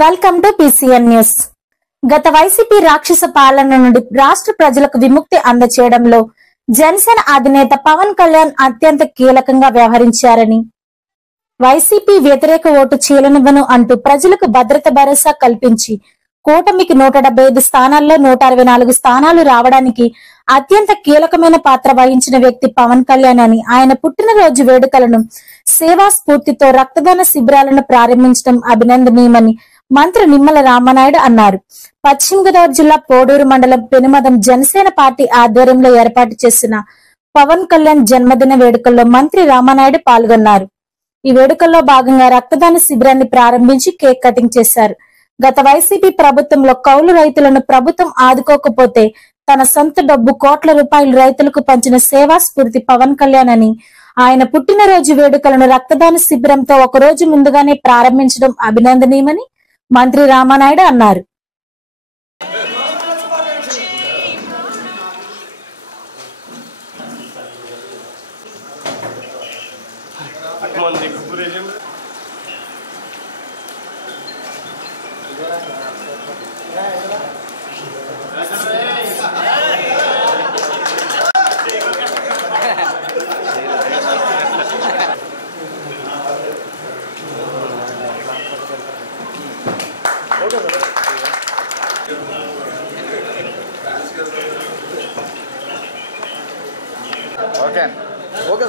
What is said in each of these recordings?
Welcome to PCN news. గత YCP రాక్షస పాలన నుండి రాష్ట్ర ప్రజలకు విముక్తి అందచేయడంలో జనసేన అధినేత పవన్ కళ్యాణ్ అత్యంత కీలకంగా వ్యవహరించారని, వైసీపీ వ్యతిరేక ఓటు చీలనివ్వను అంటూ ప్రజలకు భద్రత భరోసా కల్పించి కూటమికి 175 స్థానాల్లో 164 స్థానాలు రావడానికి అత్యంత కీలకమైన పాత్ర వహించిన వ్యక్తి పవన్ కళ్యాణ్ అని ఆయన పుట్టినరోజు వేడుకలను సేవా స్ఫూర్తితో రక్తదాన శిబిరాలను ప్రారంభించడం అభినందనీయమని మంత్రి నిమ్మల రామానాయుడు అన్నారు. పశ్చిమ గోదావరి జిల్లా పోడూరు మండలం పెనుమదం జనసేన పార్టీ ఆధ్వర్యంలో ఏర్పాటు చేసిన పవన్ కళ్యాణ్ జన్మదిన వేడుకల్లో మంత్రి రామానాయుడు పాల్గొన్నారు. ఈ వేడుకల్లో భాగంగా రక్తదాన శిబిరాన్ని ప్రారంభించి కేక్ కటింగ్ చేశారు. గత వైసీపీ ప్రభుత్వంలో కౌలు రైతులను ప్రభుత్వం ఆదుకోకపోతే తన సొంత డబ్బు కోట్ల రూపాయలు రైతులకు పంచిన సేవా స్ఫూర్తి పవన్ కళ్యాణ్ అని, ఆయన పుట్టినరోజు వేడుకలను రక్తదాన శిబిరంతో ఒక రోజు ముందుగానే ప్రారంభించడం అభినందనీయమని మంత్రి రామానాయుడు అన్నారు. ఓకే ఓకే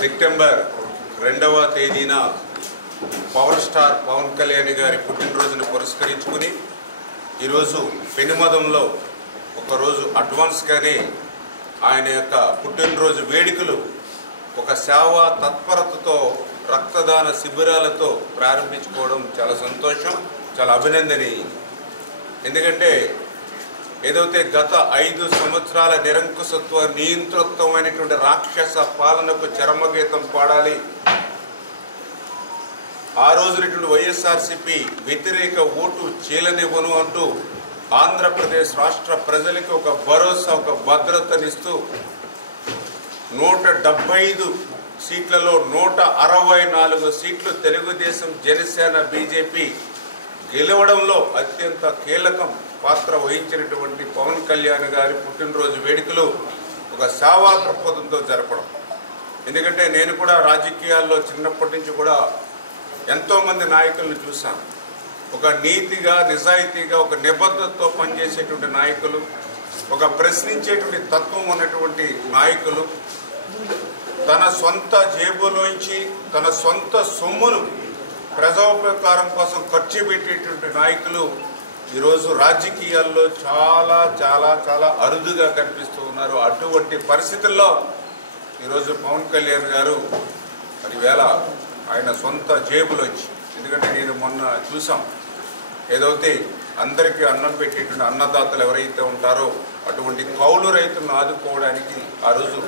సెప్టెంబర్ 2వ తేదీన పవర్ స్టార్ పవన్ కళ్యాణ్ గారి పుట్టినరోజును పురస్కరించుకుని ఈరోజు పెనుమదంలో ఒకరోజు అడ్వాన్స్గానే ఆయన యొక్క పుట్టినరోజు వేడుకలు ఒక సేవా తత్పరతతో రక్తదాన శిబిరాలతో ప్రారంభించుకోవడం చాలా సంతోషం, చాలా అభినందనీయం. ఎందుకంటే ఏదైతే గత 5 సంవత్సరాల నిరంకుశత్వ నియంతృత్వమైనటువంటి రాక్షస పాలనకు చరమగీతం పాడాలి, ఆ రోజునటువంటి వైఎస్ఆర్సీపీ వ్యతిరేక ఓటు చీలనివ్వను అంటూ ఆంధ్రప్రదేశ్ రాష్ట్ర ప్రజలకు ఒక భరోసా, ఒక భద్రతనిస్తూ 175 సీట్లలో 164 సీట్లు తెలుగుదేశం, జనసేన, బీజేపీ గెలవడంలో అత్యంత కీలకం పాత్ర వహించినటువంటి పవన్ కళ్యాణ్ గారి పుట్టినరోజు వేడుకలు ఒక సేవా దృక్పథంతో జరపడం. ఎందుకంటే నేను కూడా రాజకీయాల్లో చిన్నప్పటి నుంచి కూడా ఎంతోమంది నాయకులను చూశాను. ఒక నీతిగా, నిజాయితీగా, ఒక నిబద్ధతతో పనిచేసేటువంటి నాయకులు, ఒక ప్రశ్నించేటువంటి తత్వం ఉన్నటువంటి నాయకులు, తన సొంత జేబులోంచి తన సొంత సొమ్మును ప్రజోపకారం కోసం ఖర్చు పెట్టేటువంటి నాయకులు ఈరోజు రాజకీయాల్లో చాలా చాలా చాలా అరుదుగా కనిపిస్తూ ఉన్నారు. అటువంటి పరిస్థితుల్లో ఈరోజు పవన్ కళ్యాణ్ గారు మరి వేళ ఆయన సొంత జేబులోంచి, ఎందుకంటే నేను మొన్న చూసాం, ఏదైతే అందరికీ అన్నం పెట్టేటువంటి అన్నదాతలు ఎవరైతే ఉంటారో అటువంటి కౌలు రైతులను ఆదుకోవడానికి ఆ రోజు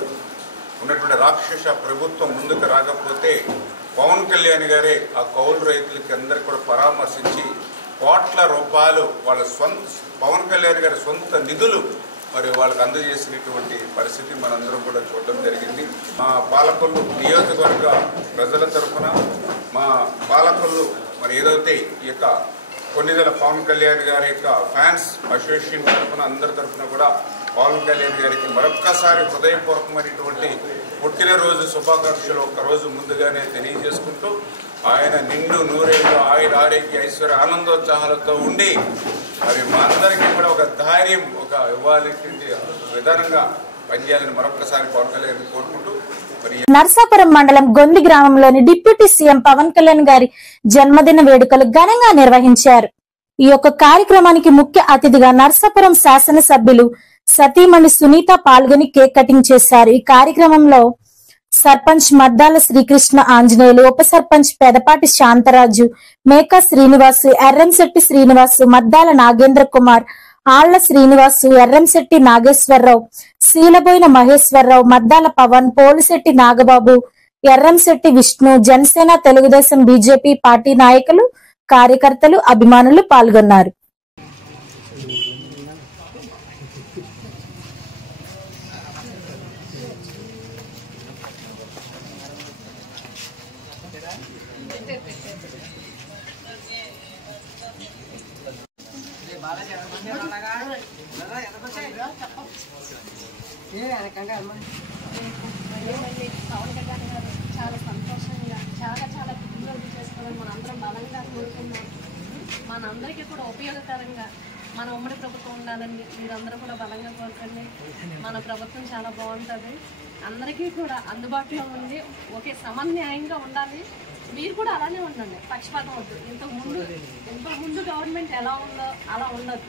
ఉన్నటువంటి రాక్షస ప్రభుత్వం ముందుకు రాకపోతే పవన్ కళ్యాణ్ గారే ఆ కౌలు రైతులకి అందరికీ కూడా పరామర్శించి కోట్ల రూపాయలు వాళ్ళ సొంత పవన్ కళ్యాణ్ గారి సొంత నిధులు మరి వాళ్ళకి అందజేసినటువంటి పరిస్థితి మనందరం కూడా చూడడం జరిగింది. మా పాలకొల్లు నియోజకవర్గ ప్రజల తరఫున, మా పాలకొల్లు మరి ఏదైతే ఈ యొక్క కొన్నిదల పవన్ కళ్యాణ్ గారి యొక్క ఫ్యాన్స్ అసోసియేషన్ తరఫున, అందరి తరఫున కూడా పవన్ కళ్యాణ్ గారికి మరొక్కసారి హృదయపూర్వకమైనటువంటి పుట్టినరోజు శుభాకాంక్షలు ఒక్కరోజు ముందుగానే తెలియజేసుకుంటూ ఆయన నిండు నూరేళ్ళు ఆయుర ఆరోగ్య ఐశ్వర్య ఆనందోత్సాహాలతో ఉండి మరి మా అందరికీ కూడా ఒక ధైర్యం, ఒక ఇవ్వాలి విధానంగా పనిచేయాలని మరొకసారి పవన్ కళ్యాణ్ కోరుకుంటూ మరి నర్సాపురం మండలం గొంది గ్రామంలోని డిప్యూటీ సీఎం పవన్ కళ్యాణ్ గారి జన్మదిన వేడుకలు ఘనంగా నిర్వహించారు. ఈ యొక్క కార్యక్రమానికి ముఖ్య అతిథిగా నర్సాపురం శాసనసభ్యులు సతీమణి సునీత పాల్గొని కేక్ కటింగ్ చేశారు. ఈ కార్యక్రమంలో సర్పంచ్ మద్దాల శ్రీకృష్ణ ఆంజనేయులు, ఉప సర్పంచ్ పెదపాటి శాంతరాజు, మేకా శ్రీనివాసు, ఎర్రంశెట్టి శ్రీనివాసు, మద్దాల నాగేంద్ర కుమార్, ఆళ్ల శ్రీనివాసు, ఎర్రంశెట్టి నాగేశ్వరరావు, శీలబోయిన మహేశ్వరరావు, మద్దాల పవన్, పోలిశెట్టి నాగబాబు, ఎర్రంశెట్టి విష్ణు, జనసేన, తెలుగుదేశం, బీజేపీ పార్టీ నాయకులు, కార్యకర్తలు, అభిమానులు పాల్గొన్నారు. చాలా సంతోషంగా చాలా పుట్టినరోజు చేసుకోవాలని మనందరం బలంగా కోరుకున్నాం. మనందరికీ కూడా ఉపయోగకరంగా మన ఉమ్మడి ప్రభుత్వం ఉండాలని మీరందరూ కూడా బలంగా కోరుకోండి. మన ప్రభుత్వం చాలా బాగుంటుంది, అందరికీ కూడా అందుబాటులో ఉండి ఒకే సమన్యాయంగా ఉండాలి. మీరు కూడా అలానే ఉండండి, పక్షపాతం వద్దు. ఇంతకుముందు గవర్నమెంట్ ఎలా ఉందో అలా ఉండదు,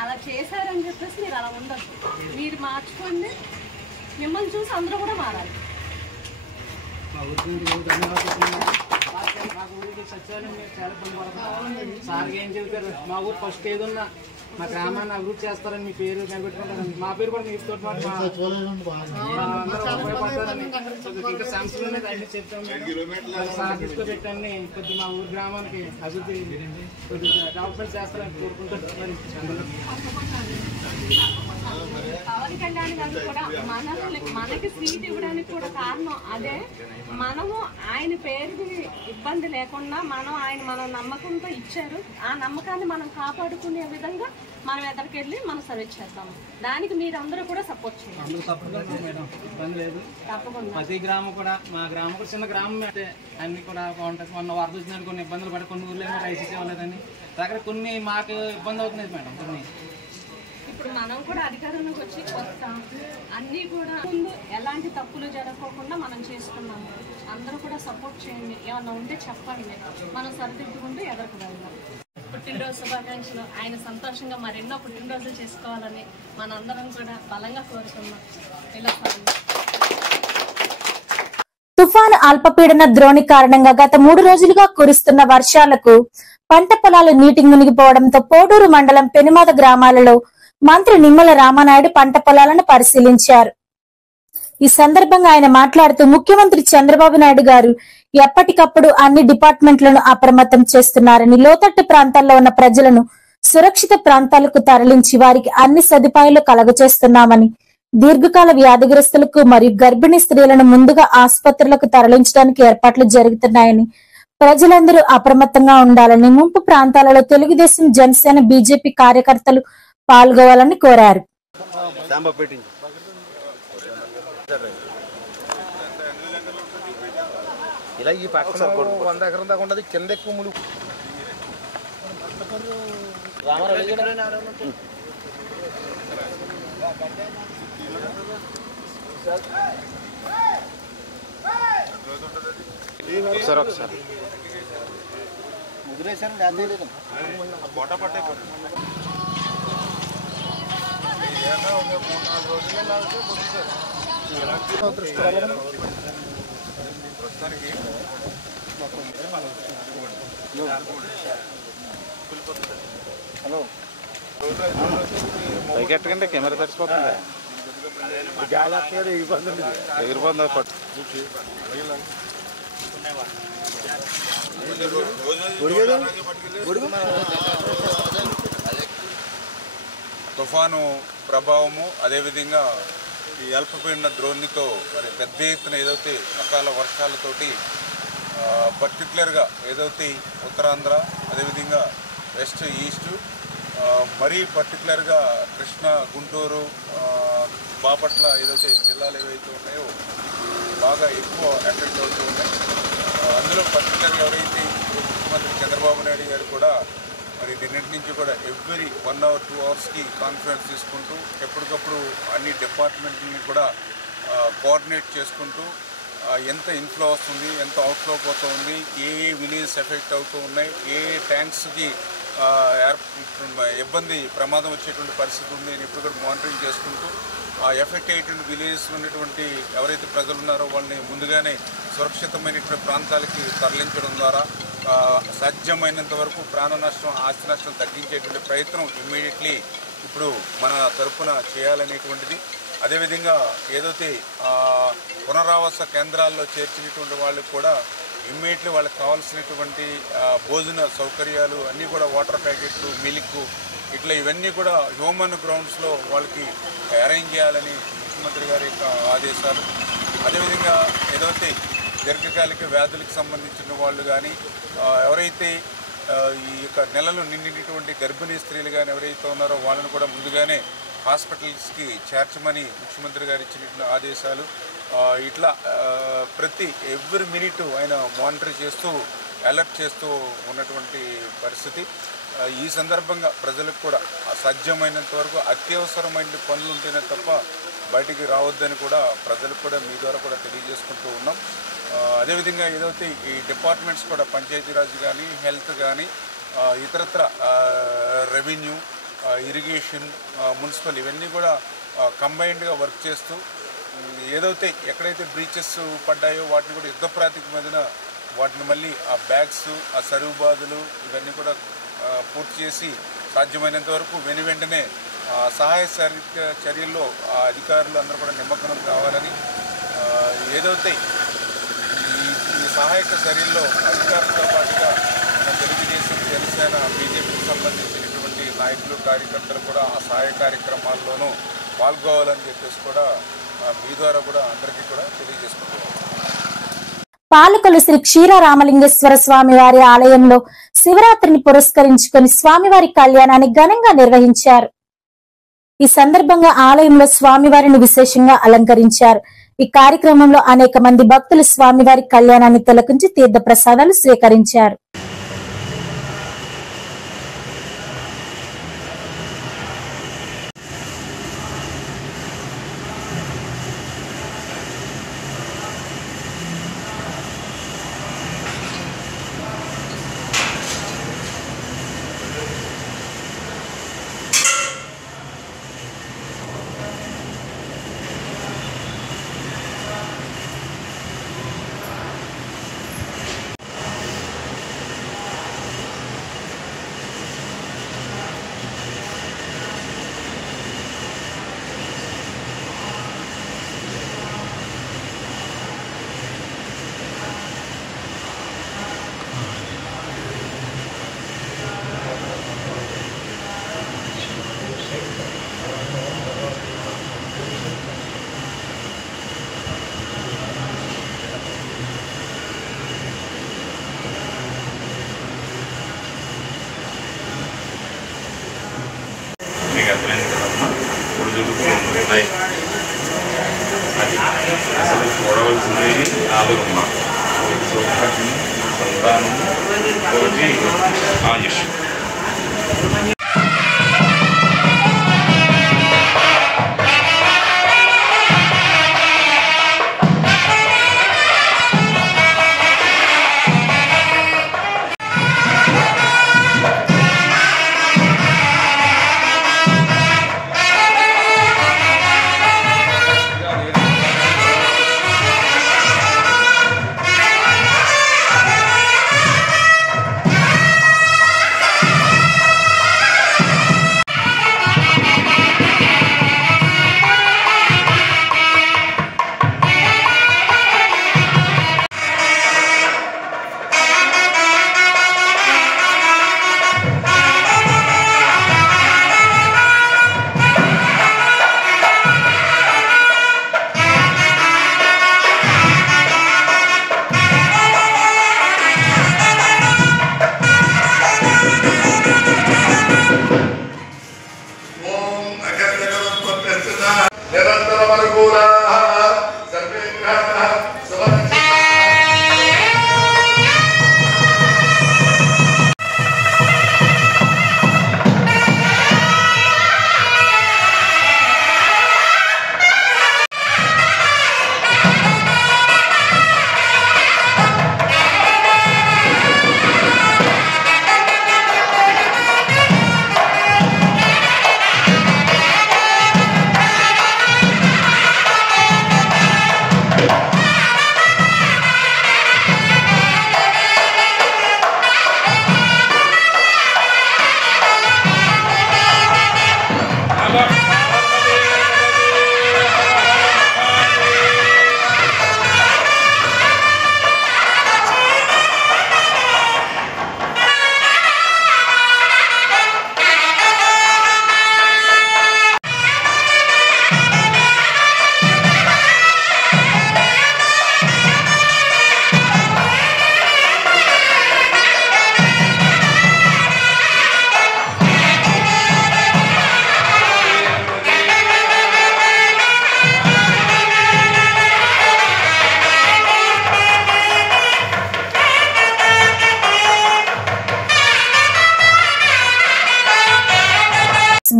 అలా చేశారని చెప్పేసి మీరు అలా ఉండదు. మీరు మార్చుకోండి, మిమ్మల్ని చూసి అందరూ కూడా మారాలి. మా ఊరికి సచివాలయం మీరు చాలా ఇబ్బంది పడుతున్నారు. సార్కి ఏం చెబుతారు, మా ఊరు ఫస్ట్ ఏదున్నా మా గ్రామాన్ని అభివృద్ధి చేస్తారని మీ పేరు కనిపెట్టుకుంటారని, మా పేరు కూడా మీతో ఉపయోగపడతారని ఇంకా సమస్యలు అనేది అన్ని చెప్తాము. సార్ తీసుకుపెట్టండి కొద్ది మా ఊరు గ్రామానికి అభివృద్ధి కొద్దిగా డెవలప్మెంట్ చేస్తారని కోరుకుంటారు. పవన్ కళ్యాణ్ గారు కూడా మనకి సీట్ ఇవ్వడానికి కూడా కారణం అదే. మనము ఆయన పేరుకి ఇబ్బంది లేకుండా మన నమ్మకంతో ఇచ్చారు. ఆ నమ్మకాన్ని మనం కాపాడుకునే విధంగా మనం ఎక్కడికెళ్ళి మనం సర్వీస్ చేద్దాము. దానికి మీరందరూ కూడా సపోర్ట్ చేయాలి. మేడం ఇబ్బంది లేదు, తప్పకుండా. ప్రతి గ్రామం కూడా మా గ్రామం కూడా చిన్న గ్రామం అయితే అన్ని కూడా బాగుంటుంది. మొన్న వరద వచ్చిందని కొన్ని ఇబ్బందులు పడి కొన్ని ఊర్లో ఏమో రైస్ ఇవ్వలేదని దగ్గర కొన్ని మాకు ఇబ్బంది అవుతున్నాయి మేడం. కొన్ని ఇప్పుడు మనం కూడా అధికారంలోకి వచ్చి వస్తాం, అన్నీ కూడా ముందు ఎలాంటి తప్పులు జరగకుండా మనం చేసుకున్నాము. అందరూ కూడా సపోర్ట్ చేయండి, ఏమన్నా ఉంటే చెప్పండి, మనం సరిదిద్దుకుంటూ ఎదురుకు వెళ్దాం. పుట్టినరోజు శుభాకాంక్షలు. ఆయన సంతోషంగా మరెన్నో పుట్టినరోజులు చేసుకోవాలని మనందరం కూడా బలంగా కోరుకున్నాం. ఇలా తుఫాను అల్పపీడన ద్రోణి కారణంగా గత 3 రోజులుగా కురుస్తున్న వర్షాలకు పంట పొలాలు నీటి మునిగిపోవడంతో పోడూరు మండలం పెనుమాద గ్రామాలలో మంత్రి నిమ్మల రామానాయుడు పంట పొలాలను పరిశీలించారు. ఈ సందర్భంగా ఆయన మాట్లాడుతూ ముఖ్యమంత్రి చంద్రబాబు నాయుడు గారు ఎప్పటికప్పుడు అన్ని డిపార్ట్మెంట్లను అప్రమత్తం చేస్తున్నారని, లోతట్టు ప్రాంతాల్లో ఉన్న ప్రజలను సురక్షిత ప్రాంతాలకు తరలించి వారికి అన్ని సదుపాయాలు కలగచేస్తున్నామని, దీర్ఘకాల వ్యాధిగ్రస్తులకు మరియు గర్భిణీ స్త్రీలను ముందుగా ఆసుపత్రులకు తరలించడానికి ఏర్పాట్లు జరుగుతున్నాయని, ప్రజలందరూ అప్రమత్తంగా ఉండాలని, ముంపు ప్రాంతాలలో తెలుగుదేశం, జనసేన, బీజేపీ కార్యకర్తలు పాల్గొవాలని కోరారు. ఇలా ఈ పక్కన 100 ఎకరం దాకా ఉండదు, కింద ఎక్కువ ములుగు ఒకసారి ముదిరేశాను లేదు బోట పట్టే 3-4 రోజులు ప్రస్తుతానికి హలో పైకెట్టకంటే కెమెరా తడిచిపోతుంది, ఎగిరిపోతుంది పట్టు. తుఫాను ప్రభావము, అదేవిధంగా ఈ అల్పపీడన ద్రోణితో మరి పెద్ద ఎత్తున ఏదైతే అకాల వర్షాలతోటి పర్టికులర్గా ఏదైతే ఉత్తరాంధ్ర, అదేవిధంగా వెస్ట్, ఈస్ట్, మరీ పర్టికులర్గా కృష్ణా, గుంటూరు, బాపట్ల ఏదైతే జిల్లాలు ఏవైతే ఉన్నాయో బాగా ఎక్కువ ఎఫెక్ట్ అవుతూ ఉన్నాయి. అందులో పర్టికులర్గా ఎవరైతే ముఖ్యమంత్రి చంద్రబాబు నాయుడు గారు కూడా మరి నిన్నటి నుంచి కూడా ఎవ్రీ 1 hour 2 hours కాన్ఫరెన్స్ తీసుకుంటూ ఎప్పటికప్పుడు అన్ని డిపార్ట్మెంట్ని కూడా కోఆర్డినేట్ చేసుకుంటూ ఎంత ఇన్ఫ్లో వస్తుంది, ఎంత అవుట్ఫ్లో పోతూ ఉంది, ఏ విలేజెస్ ఎఫెక్ట్ అవుతూ ఉన్నాయి, ఏ ట్యాంక్స్కి ఇబ్బంది ప్రమాదం వచ్చేటువంటి పరిస్థితి ఉంది. నేను ఇప్పుడు కూడా మానిటరింగ్ చేసుకుంటూ ఆ ఎఫెక్ట్ అయ్యేటువంటి విలేజెస్లో ఉన్నటువంటి ఎవరైతే ప్రజలు ఉన్నారో వాళ్ళని ముందుగానే సురక్షితమైనటువంటి ప్రాంతాలకి తరలించడం ద్వారా సాధ్యమైనంత వరకు ప్రాణ నష్టం, ఆస్తి నష్టం తగ్గించేటువంటి ప్రయత్నం ఇమ్మీడియట్లీ ఇప్పుడు మన తరఫున చేయాలనేటువంటిది. అదేవిధంగా ఏదైతే పునరావాస కేంద్రాల్లో చేర్చినటువంటి వాళ్ళకి కూడా ఇమ్మీడియట్లీ వాళ్ళకి కావాల్సినటువంటి భోజన సౌకర్యాలు అన్నీ కూడా వాటర్ ప్యాకెట్లు, మిల్క్ ఇట్లా ఇవన్నీ కూడా హ్యూమన్ గ్రౌండ్స్లో వాళ్ళకి అరేంజ్ చేయాలని ముఖ్యమంత్రి గారి యొక్క ఆదేశాలు. అదేవిధంగా ఏదైతే దీర్ఘకాలిక వ్యాధులకు సంబంధించిన వాళ్ళు కానీ ఎవరైతే ఈ యొక్క నెలలు నిండినటువంటి గర్భిణీ స్త్రీలు కానీ ఎవరైతే ఉన్నారో వాళ్ళని కూడా ముందుగానే హాస్పిటల్స్కి చేర్చమని ముఖ్యమంత్రి గారు ఇచ్చిన ఆదేశాలు. ఇట్లా ప్రతి ఎవ్రీ మినిట్ ఆయన మానిటర్ చేస్తూ అలర్ట్ చేస్తూ ఉన్నటువంటి పరిస్థితి. ఈ సందర్భంగా ప్రజలకు కూడా సాధ్యమైనంత వరకు అత్యవసరమైన పనులు ఉంటేనే తప్ప బయటికి రావద్దని కూడా ప్రజలకు కూడా మీ ద్వారా కూడా తెలియజేసుకుంటూ ఉన్నాం. అదేవిధంగా ఏదైతే ఈ డిపార్ట్మెంట్స్ కూడా పంచాయతీరాజ్ కానీ, హెల్త్ కానీ, ఇతరత్ర రెవెన్యూ, ఇరిగేషన్, మున్సిపల్ ఇవన్నీ కూడా కంబైన్డ్గా వర్క్ చేస్తూ ఏదైతే ఎక్కడైతే బ్రీచెస్ పడ్డాయో వాటిని కూడా యుద్ధ ప్రాతిపదికన వాటిని మళ్ళీ ఆ బ్యాగ్స్, ఆ సరువు బాధలు ఇవన్నీ కూడా పూర్తి చేసి సాధ్యమైనంత వరకు వెంటనే సహాయ చర్యల్లో అధికారులు అందరూ కూడా నిమగ్నం కావాలని, ఏదైతే ఈ సహాయక చర్యల్లో అధికారులతో పాటుగా మన తెలుగుదేశం, జనసేన, బీజేపీకి సంబంధించినటువంటి నాయకులు, కార్యకర్తలు కూడా ఆ సహాయ కార్యక్రమాల్లోనూ పాల్గొవాలని చెప్పేసి కూడా మీ ద్వారా కూడా అందరికీ కూడా తెలియజేసుకుంటున్నాం. పాలకొల్లు శ్రీ క్షీరరామలింగేశ్వర స్వామి వారి ఆలయంలో శివరాత్రిని పురస్కరించుకొని స్వామివారి కళ్యాణాన్ని ఘనంగా నిర్వహించారు. ఈ సందర్భంగా ఆలయంలో స్వామివారిని విశేషంగా అలంకరించారు. ఈ కార్యక్రమంలో అనేక మంది భక్తులు స్వామివారి కళ్యాణాన్ని తిలకించి తీర్థ ప్రసాదాలు స్వీకరించారు. అసలు చూడవలసినవి 4 సౌభాగ్యం, సంతానం, ఒకటి ఆయుష్.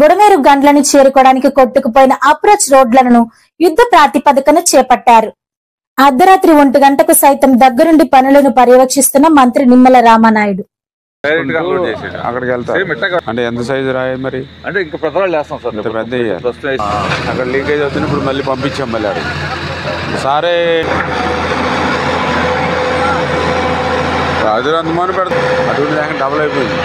బుడమేరు గండ్లను చేరుకోవడానికి కొట్టుకుపోయిన అప్రోచ్ రోడ్లను యుద్ధ ప్రాతిపదికన చేపట్టారు. అర్ధరాత్రి 1 గంటకు సైతం దగ్గరుండి పనులను పర్యవేక్షిస్తున్న మంత్రి నిమ్మల రామానాయుడు. అక్కడికి వెళ్తారు అంటే ఎంత సైజు రాయి మరి అంటే ఇంకా పెద్దవాళ్ళు వేస్తాం సార్. ఇంత పెద్ద అక్కడ లీకేజ్ అవుతుంది. ఇప్పుడు మళ్ళీ పంపించాం మళ్ళీ అడిగి సారే రాజు అందుమాని పెడతాం అటువంటి దాకా డబుల్ అయిపోయింది.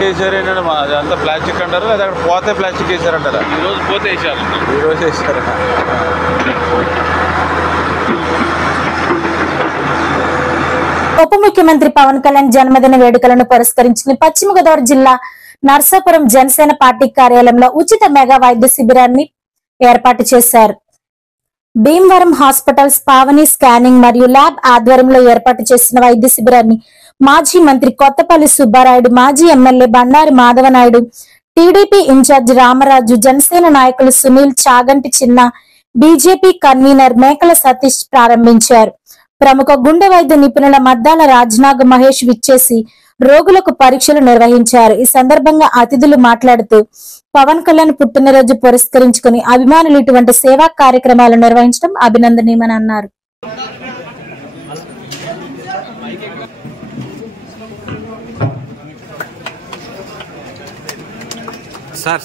వేసారేనా అదంతా ప్లాస్టిక్ అంటారు లేదా అక్కడ పోతే ప్లాస్టిక్ వేసారంటారా? ఈరోజు పోతే వేసారు. ఈరోజు వేసారా? ఉప ముఖ్యమంత్రి పవన్ కళ్యాణ్ జన్మదిన వేడుకలను పురస్కరించుకుని పశ్చిమ గోదావరి జిల్లా నర్సాపురం జనసేన పార్టీ కార్యాలయంలో ఉచిత మెగా వైద్య శిబిరాన్ని ఏర్పాటు చేశారు. భీమవరం హాస్పిటల్స్ పావని స్కానింగ్ మరియు ల్యాబ్ ఆధ్వర్యంలో ఏర్పాటు చేసిన వైద్య శిబిరాన్ని మాజీ మంత్రి కొత్తపల్లి సుబ్బారాయుడు, మాజీ MLA Bandari Madhava Naidu, TDP in-charge Ramaraju, Janasena నాయకులు సునీల్, చాగంటి చిన్న, బీజేపీ కన్వీనర్ మేకల సతీష్ ప్రారంభించారు. ప్రముఖ గుండె వైద్య నిపుణుల మద్దాల రాజ్నాగ్ మహేష్ విచ్చేసి రోగులకు పరీక్షలు నిర్వహించారు. ఈ సందర్భంగా అతిథులు మాట్లాడుతూ పవన్ కళ్యాణ్ పుట్టినరోజు పురస్కరించుకుని అభిమానులు ఇటువంటి సేవా కార్యక్రమాలు నిర్వహించడం అభినందనీయమని అన్నారు. సార్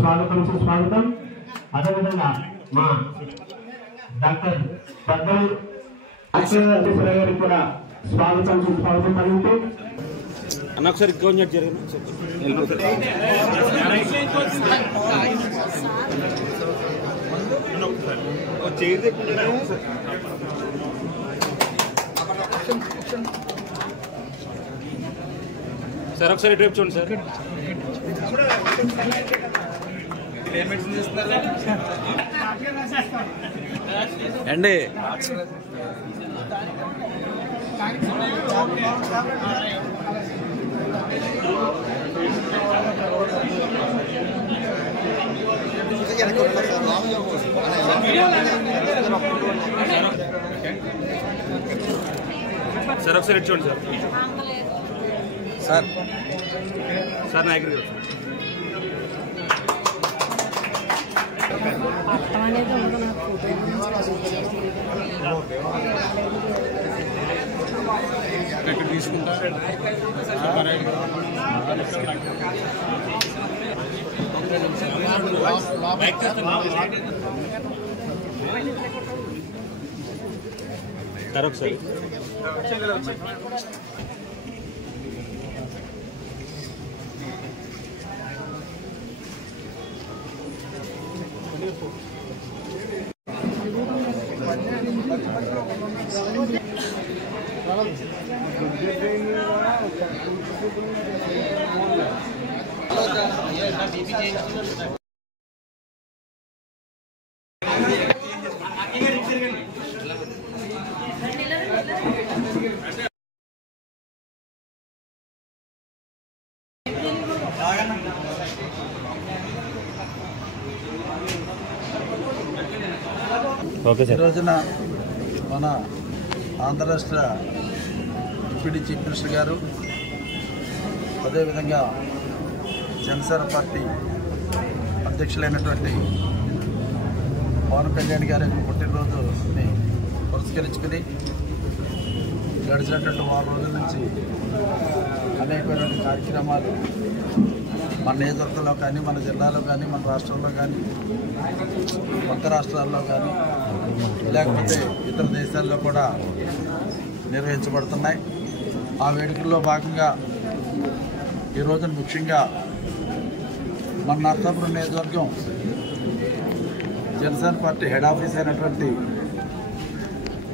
స్వాగతం సుస్వాగతం. అదేవిధంగా మా డాక్టర్ పెద్దలు అశ్వరావు గారికి కూడా స్వాగతం సుస్వాగతం పలుకుతూ అన్న ఒకసారి గవర్నమెంట్ జరిగింది సార్. ఒకసారి రేపు చూడండి సార్. అండి సార్ ఒకసారి చూడండి సార్. సార్ నాయకుడు గారు సార్ ఒకసారి ఈ రోజున మన ఆంధ్ర రాష్ట్ర డిప్యూటీ చీఫ్ మినిస్టర్ గారు, అదేవిధంగా జనసేన పార్టీ అధ్యక్షులైనటువంటి పవన్ కళ్యాణ్ గారి పుట్టినరోజుని పురస్కరించుకుని గడిచినటువంటి 6 రోజుల నుంచి అనేకమైనటువంటి కార్యక్రమాలు మన నియోజకవర్గంలో కానీ, మన జిల్లాలో కానీ, మన రాష్ట్రంలో కానీ, కొత్త రాష్ట్రాల్లో కానీ, లేకపోతే ఇతర దేశాల్లో కూడా నిర్వహించబడుతున్నాయి. ఆ వేడుకల్లో భాగంగా ఈ రోజున ముఖ్యంగా మన నర్సాపురం నియోజకవర్గం జనసేన పార్టీ హెడ్ ఆఫీస్ అయినటువంటి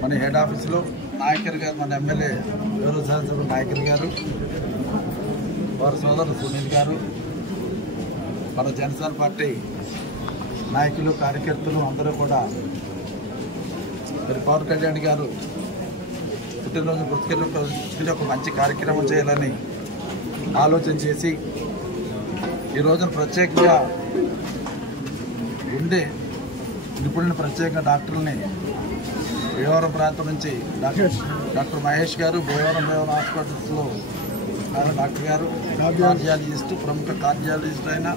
మన హెడ్ ఆఫీసులో నాయకర్ గారు, మన ఎమ్మెల్యే గౌరవ శాసనసభ్యులు నాయకర్ గారు, వారి సోదరుడు సునీల్ గారు, మన జనసేన పార్టీ నాయకులు కార్యకర్తలు అందరూ కూడా మరి పవన్ కళ్యాణ్ గారు పుట్టినరోజు గుర్తుకెళ్ళి ఒక మంచి కార్యక్రమం చేయాలని ఆలోచన చేసి ఈ రోజున ప్రత్యేకంగా ఉండే నిపుణులను ప్రత్యేకంగా డాక్టర్లని భీమవరం ప్రాంతం నుంచి డాక్టర్ మహేష్ గారు, భీమవరం హాస్పిటల్స్లో డాక్టర్ గారు, కార్డియాలజిస్ట్, ప్రముఖ కార్డియాలజిస్ట్ అయిన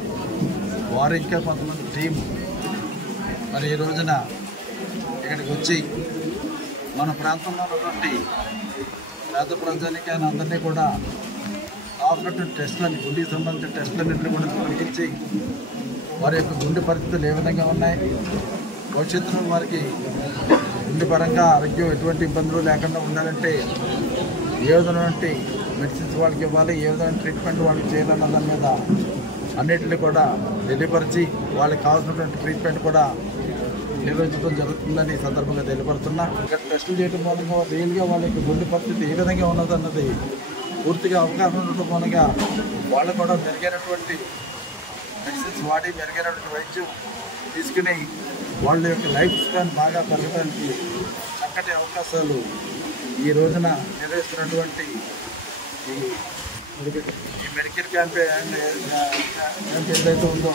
వారు ఇంకా కొంతమంది టీం మరి ఈ రోజున ఇక్కడికి వచ్చి మన ప్రాంతంలో ఉన్నటువంటి పేద ప్రజానికైనా అందరినీ కూడా కావాల్సినటువంటి టెస్టులని, గుండెకి సంబంధించిన టెస్టులన్నింటినీ కూడా తొలగించి వారి యొక్క గుండె పరిస్థితులు ఏ విధంగా ఉన్నాయి, భవిష్యత్తులో వారికి గుండె పరంగా ఆరోగ్యం ఎటువంటి ఇబ్బందులు లేకుండా ఉండాలంటే ఏ విధమైనటువంటి మెడిసిన్స్ వాళ్ళకి ఇవ్వాలి, ఏ విధమైన ట్రీట్మెంట్ వాళ్ళకి చేయాలన్న దాని మీద అన్నింటినీ కూడా తెలియపరిచి వాళ్ళకి కావాల్సినటువంటి ట్రీట్మెంట్ కూడా నిర్వహించడం జరుగుతుందని ఈ సందర్భంగా తెలియపడుతున్నా. ఇక్కడ టెస్టులు చేయడం మూలంగా రియల్గా వాళ్ళ యొక్క గుండె పరిస్థితి ఏ విధంగా ఉన్నదన్నది పూర్తిగా అవగాహన ఉండటం మూలంగా వాళ్ళు కూడా మెరుగైనటువంటి మెడిసిన్స్ వాడి మెరుగైనటువంటి వైద్యం తీసుకుని వాళ్ళ యొక్క లైఫ్ స్పాన్ బాగా పెరగడానికి చక్కటి అవకాశాలు ఈ రోజున నిర్వహిస్తున్నటువంటి ఈ మెడికల్ క్యాంప్ ఏదైతే ఉందో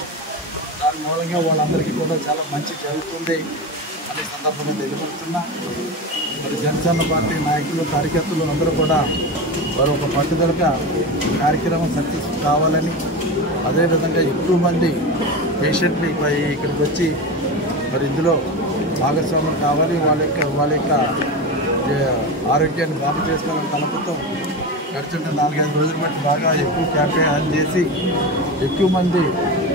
దాని మూలంగా వాళ్ళందరికీ కూడా చాలా మంచి జరుగుతుంది అనే సందర్భంగా తెలియపడుతున్నా. మరి జనసేన పార్టీ నాయకులు, కార్యకర్తలు అందరూ కూడా వారు ఒక పట్టుదలగా కార్యక్రమం సక్సెస్ కావాలని, అదేవిధంగా ఎక్కువ మంది పేషెంట్ని ఇక్కడికి వచ్చి మరి ఇందులో భాగస్వాములు కావాలి, వాళ్ళ యొక్క ఆరోగ్యాన్ని బాగు చేసుకోవాలని తలపుతో గడిచిన 4-5 రోజుల బట్టి బాగా ఎక్కువ క్యాంపెయిన్ చేసి ఎక్కువ మంది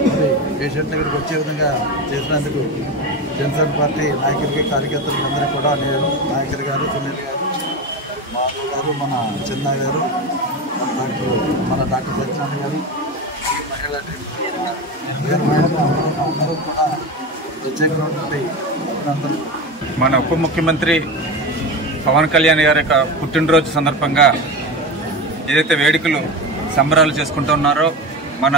మరి పేషెంట్ దగ్గరికి వచ్చే విధంగా చేసినందుకు జనసేన పార్టీ నాయకులకి, కార్యకర్తలకి అందరికీ కూడా నేను, నాయకులు గారు, సునీల్ గారు, మాధవ్ గారు, మన చిన్న గారు, మన డాక్టర్ సత్యనారాయణ గారు, మహిళా అందరూ కూడా ప్రత్యేకమైనటువంటి అభినందనలు. మన ఉప ముఖ్యమంత్రి పవన్ కళ్యాణ్ గారి యొక్క పుట్టినరోజు సందర్భంగా ఏదైతే వేడుకలు సంబరాలు చేసుకుంటున్నారో మన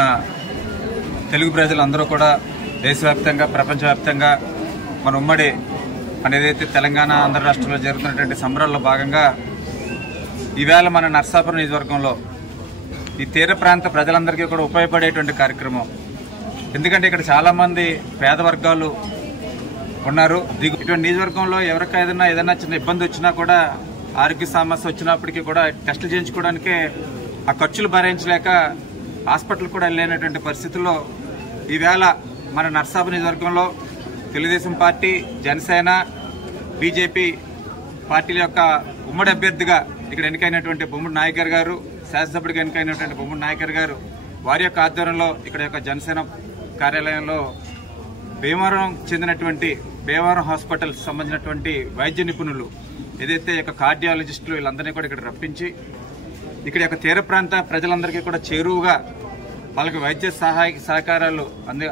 తెలుగు ప్రజలందరూ కూడా దేశవ్యాప్తంగా, ప్రపంచవ్యాప్తంగా మన ఉమ్మడి మన ఏదైతే తెలంగాణ, ఆంధ్ర రాష్ట్రంలో జరుగుతున్నటువంటి సంబరాల్లో భాగంగా ఈవేళ మన నర్సాపురం నియోజకవర్గంలో ఈ తీర ప్రాంత ప్రజలందరికీ కూడా ఉపయోగపడేటువంటి కార్యక్రమం. ఎందుకంటే ఇక్కడ చాలామంది పేద వర్గాలు ఉన్నారు. ఇటువంటి నియోజకవర్గంలో ఎవరికైనా ఏదైనా చిన్న ఇబ్బంది వచ్చినా కూడా, ఆరోగ్య సమస్య వచ్చినప్పటికీ కూడా టెస్టులు చేయించుకోవడానికే ఆ ఖర్చులు భరించలేక హాస్పిటల్ కూడా వెళ్ళలేనటువంటి పరిస్థితుల్లో ఈవేళ మన నర్సాపురం నియోజకవర్గంలో తెలుగుదేశం పార్టీ, జనసేన, బీజేపీ పార్టీల యొక్క ఉమ్మడి అభ్యర్థిగా ఇక్కడ ఎన్నికైనటువంటి బొమ్మడి నాయకర్ గారు, శాసనసభ్యుడిగా ఎన్నికైనటువంటి బొమ్మడి నాయకర్ గారు వారి యొక్క ఆధ్వర్యంలో ఇక్కడ యొక్క జనసేన కార్యాలయంలో భీమవరం చెందినటువంటి భీమవరం హాస్పిటల్ సంబంధించినటువంటి వైద్య నిపుణులు ఏదైతే యొక్క కార్డియాలజిస్టులు వీళ్ళందరినీ కూడా ఇక్కడ రప్పించి ఇక్కడ యొక్క తీర ప్రాంత ప్రజలందరికీ కూడా చేరువుగా వాళ్ళకి వైద్య సహకారాలు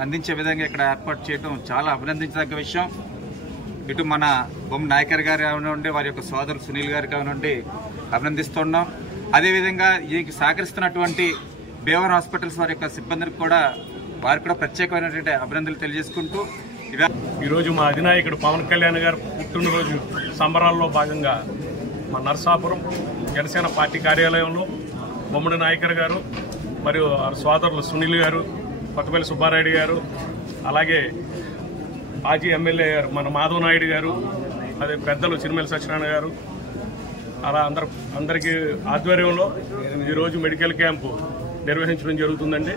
అందించే విధంగా ఇక్కడ ఏర్పాటు చేయడం చాలా అభినందించదగ్గ విషయం. ఇటు మన బొమ్మ నాయకర్ గారు కానివ్వండి, వారి యొక్క సోదరు సునీల్ గారు కానివ్వండి అభినందిస్తున్నాం. అదేవిధంగా దీనికి సహకరిస్తున్నటువంటి భీమవరం హాస్పిటల్స్ వారి యొక్క సిబ్బందికి కూడా వారికి కూడా ప్రత్యేకమైనటువంటి అభినందనలు తెలియజేసుకుంటూ ఈరోజు మా అధినాయకుడు పవన్ కళ్యాణ్ గారు పుట్టినరోజు సంబరాల్లో భాగంగా మా నర్సాపురం జనసేన పార్టీ కార్యాలయంలో బొమ్మడి నాయకర్ గారు మరియు సోదరులు సునీల్ గారు, కొత్తపల్లి సుబ్బారాయుడు గారు, అలాగే మాజీ ఎమ్మెల్యే గారు మన మాధవ్ నాయుడు గారు, అదే పెద్దలు చిరుమల సత్యనారాయణ గారు, అలా అందరికీ ఆధ్వర్యంలో ఈరోజు మెడికల్ క్యాంపు నిర్వహించడం జరుగుతుందండి.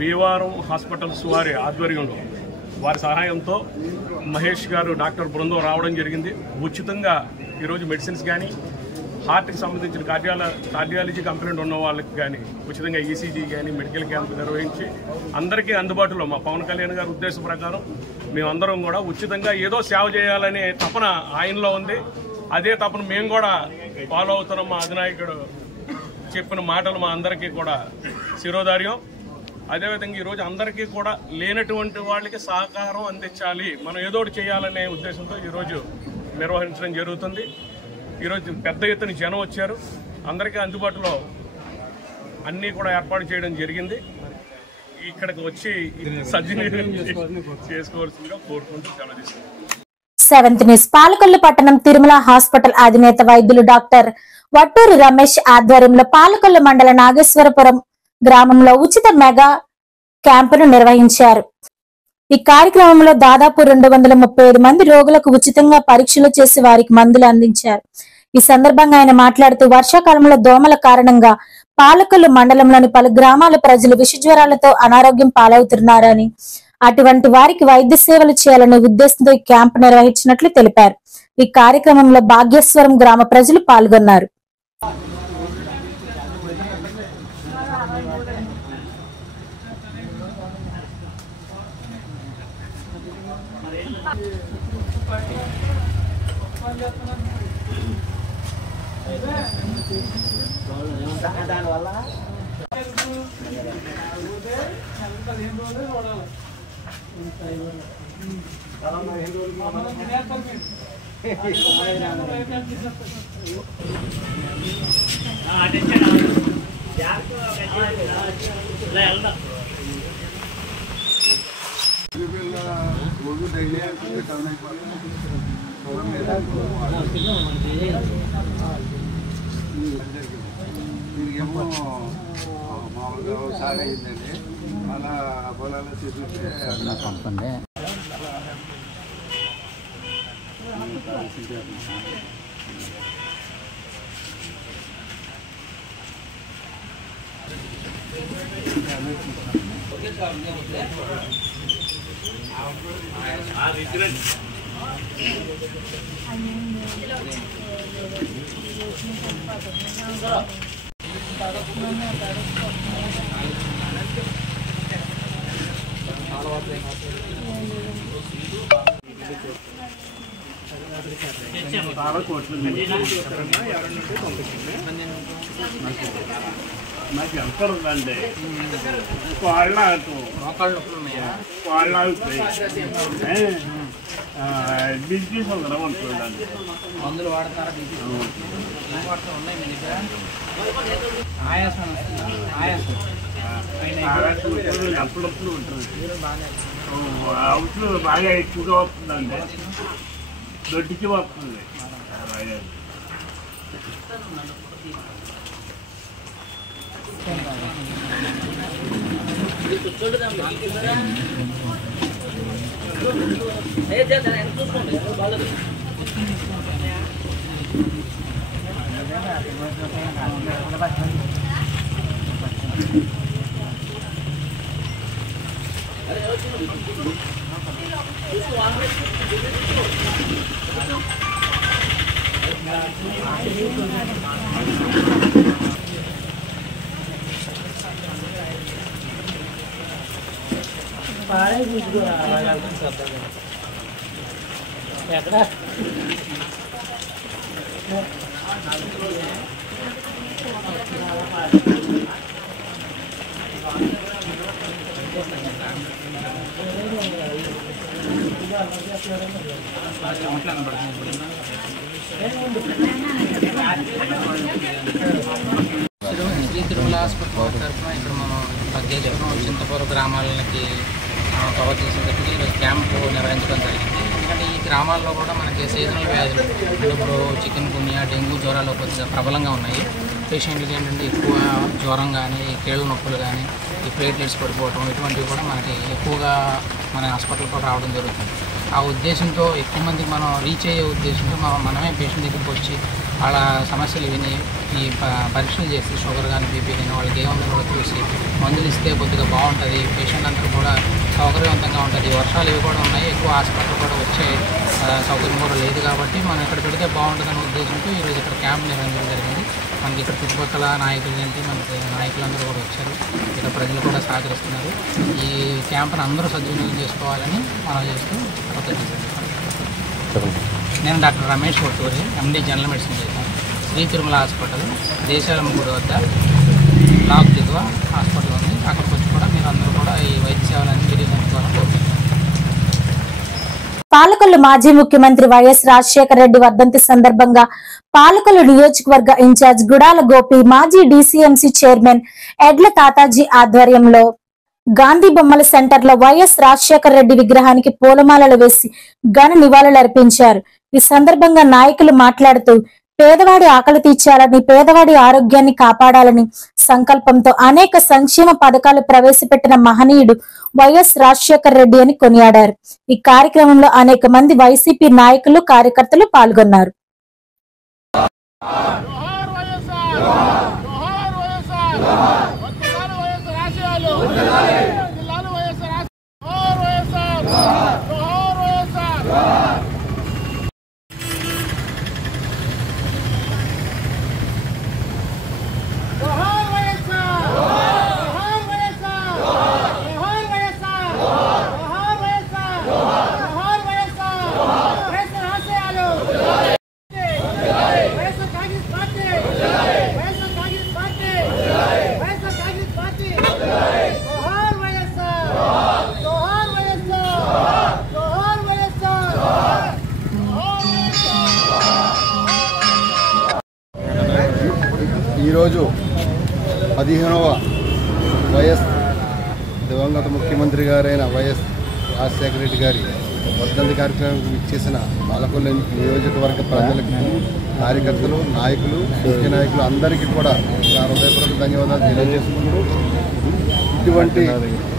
భీమవరం హాస్పిటల్స్ వారి ఆధ్వర్యంలో వారి సహాయంతో మహేష్ గారు, డాక్టర్ బృందం రావడం జరిగింది. ఉచితంగా ఈరోజు మెడిసిన్స్ కానీ, హార్ట్కి సంబంధించిన కార్డియాలజీ కంప్లైంట్ ఉన్న వాళ్ళకి కానీ ఉచితంగా ఈసీజీ కానీ మెడికల్ క్యాంప్ నిర్వహించి అందరికీ అందుబాటులో మా పవన్ కళ్యాణ్ గారి ఉద్దేశం ప్రకారం మేమందరం కూడా ఉచితంగా ఏదో సేవ చేయాలనే తపన ఆయనలో ఉంది. అదే తపన మేము కూడా ఫాలో అవుతున్నాం. మా అధినాయకుడు చెప్పిన మాటలు మా అందరికీ కూడా శిరోధార్యం. అదేవిధంగా ఈరోజు అందరికీ కూడా లేనటువంటి వాళ్ళకి సహకారం అందించాలి, మనం ఏదో ఒకటి చేయాలనే ఉద్దేశంతో ఈరోజు నిర్వహించడం జరుగుతుంది. ఈరోజు పెద్ద ఎత్తున జనం వచ్చారు, అందరికీ అందుబాటులో అన్నీ కూడా ఏర్పాటు చేయడం జరిగింది. ఇక్కడికి వచ్చి సద్వినియోగం చేసుకోవాల్సిందిగా కోరుకుంటూ సెలవు తీసుకుంటాం. 7th న్యూస్ పాలకొల్లు పట్టణం తిరుమల హాస్పిటల్ అధినేత వైద్యులు డాక్టర్ వట్టూరి రమేష్ ఆధ్వర్యంలో పాలకొల్లు మండల నాగేశ్వరపురం గ్రామంలో ఉచిత మెగా క్యాంపును నిర్వహించారు. ఈ కార్యక్రమంలో దాదాపు 235 మంది రోగులకు ఉచితంగా పరీక్షలు చేసి వారికి మందులు అందించారు. ఈ సందర్భంగా ఆయన మాట్లాడుతూ వర్షాకాలంలో దోమల కారణంగా పాలకొల్లు మండలంలోని పలు గ్రామాల ప్రజలు విషజ్వరాలతో అనారోగ్యం పాలవుతున్నారని, అటువంటి వారికి వైద్య సేవలు చేయాలనే ఉద్దేశంతో ఈ క్యాంపు నిర్వహించినట్లు తెలిపారు. ఈ కార్యక్రమంలో భాగ్యేశ్వరం గ్రామ ప్రజలు పాల్గొన్నారు. దీనికేమో మామూలుగా సాగు అయిందండి, అలా పొలాలు తీసుకుంటే పంపండి. నాకు ఎంత ఉందండి, కాళ్ళు బిజినెస్ ఉంటుందండి. మందులు వాడతారా? ఉన్నాయి మీ దగ్గర? ఆయాసం అప్పుడప్పుడు ఉంటుంది, అవుట్లు బాగా ఎక్కువగా వస్తుందండి, దొడ్డికి వస్తుంది. శ్రీ తిరుమల హాస్పిటల్ తరఫున ఇక్కడ మనం భాగ్యేశ్వరం చింతపురం గ్రామాలకి కవర్ చేసేటప్పుడు ఈరోజు క్యాంపు నిర్వహించడం జరిగింది. ఎందుకంటే ఈ గ్రామాల్లో కూడా మనకి సీజనల్ వ్యాధులు అంటే ఇప్పుడు చికెన్ గున్యా, డెంగ్యూ జ్వరాలు కొద్దిగా ప్రబలంగా ఉన్నాయి. పేషెంట్లకి ఏంటంటే ఎక్కువ జ్వరం కానీ, కీళ్ళ నొప్పులు కానీ, ఈ ప్లేట్లెట్స్ పడిపోవడం ఇటువంటివి కూడా మనకి ఎక్కువగా మన హాస్పిటల్ కూడా రావడం జరుగుతుంది. ఆ ఉద్దేశంతో ఎక్కువ మందికి మనం రీచ్ అయ్యే ఉద్దేశంతో మనమే పేషెంట్ దగ్గరికి వచ్చి వాళ్ళ సమస్యలు విని ఈ పరీక్షలు చేసి షుగర్ కానీ, బీపీ కానీ వాళ్ళకి ఏముందో కూడా చూసి మందులు ఇస్తే కొద్దిగా బాగుంటుంది, పేషెంట్ అంతా కూడా సౌకర్యవంతంగా ఉంటుంది. వర్షాలు ఇవి కూడా ఉన్నాయి, ఎక్కువ హాస్పిటల్ కూడా వచ్చే సౌకర్యం కూడా లేదు కాబట్టి మనం ఇక్కడ పెడితే బాగుంటుందనే ఉద్దేశంతో ఈరోజు ఇక్కడ క్యాంప్ నిర్వహించడం జరిగింది. మనకి ఇక్కడ చుట్టుపక్కల నాయకులు ఏంటి మనకి నాయకులందరూ కూడా వచ్చారు, ఇక్కడ ప్రజలు కూడా సహకరిస్తున్నారు. ఈ క్యాంప్ను అందరూ సద్వినియోగం చేసుకోవాలని మనం చేస్తూ నేను doctor Ramesh Vatturi, MD general medicine చేశాను. శ్రీ తిరుమల హాస్పిటల్ దేశాలమ్మ గుడి వద్ద బ్లాక్ దిగువ హాస్పిటల్ ఉంది. అక్కడికి వచ్చి కూడా మీరు అందరూ కూడా ఈ వైద్య సేవలన్నీ వినియోగించుకోవాలని కోరుకుంటున్నాను. పాలకొల్లు మాజీ ముఖ్యమంత్రి వైఎస్ రాజశేఖర రెడ్డి వర్ధంతి సందర్భంగా పాలకొల్లు నియోజకవర్గ ఇన్ఛార్జ్ గుడాల గోపి, మాజీ డీసీఎంసీ చైర్మన్ ఎడ్ల తాతాజీ ఆధ్వర్యంలో గాంధీ బొమ్మల సెంటర్ లో వైఎస్ రాజశేఖర రెడ్డి విగ్రహానికి పూలమాలలు వేసి ఘన నివాళులర్పించారు. ఈ సందర్భంగా నాయకులు మాట్లాడుతూ పేదవాడి ఆకలి తీర్చాలని, పేదవాడి ఆరోగ్యాన్ని కాపాడాలని సంకల్పంతో అనేక సంక్షేమ పథకాలు ప్రవేశపెట్టిన మహనీయుడు వైఎస్ రాజశేఖర రెడ్డి అని కొనియాడారు. ఈ కార్యక్రమంలో అనేక మంది వైసీపీ నాయకులు, కార్యకర్తలు పాల్గొన్నారు. ఈరోజు 15వ వైఎస్ దివంగత ముఖ్యమంత్రి గారైన వైఎస్ రాజశేఖర రెడ్డి గారి వర్ధంతి కార్యక్రమం ఇచ్చేసిన పాలకొల్లు నియోజకవర్గ ప్రజలకు, కార్యకర్తలు, నాయకులు, ముఖ్య నాయకులు అందరికీ కూడా హృదయపూర్వక ధన్యవాదాలు తెలియజేసుకుంటూ ఇటువంటి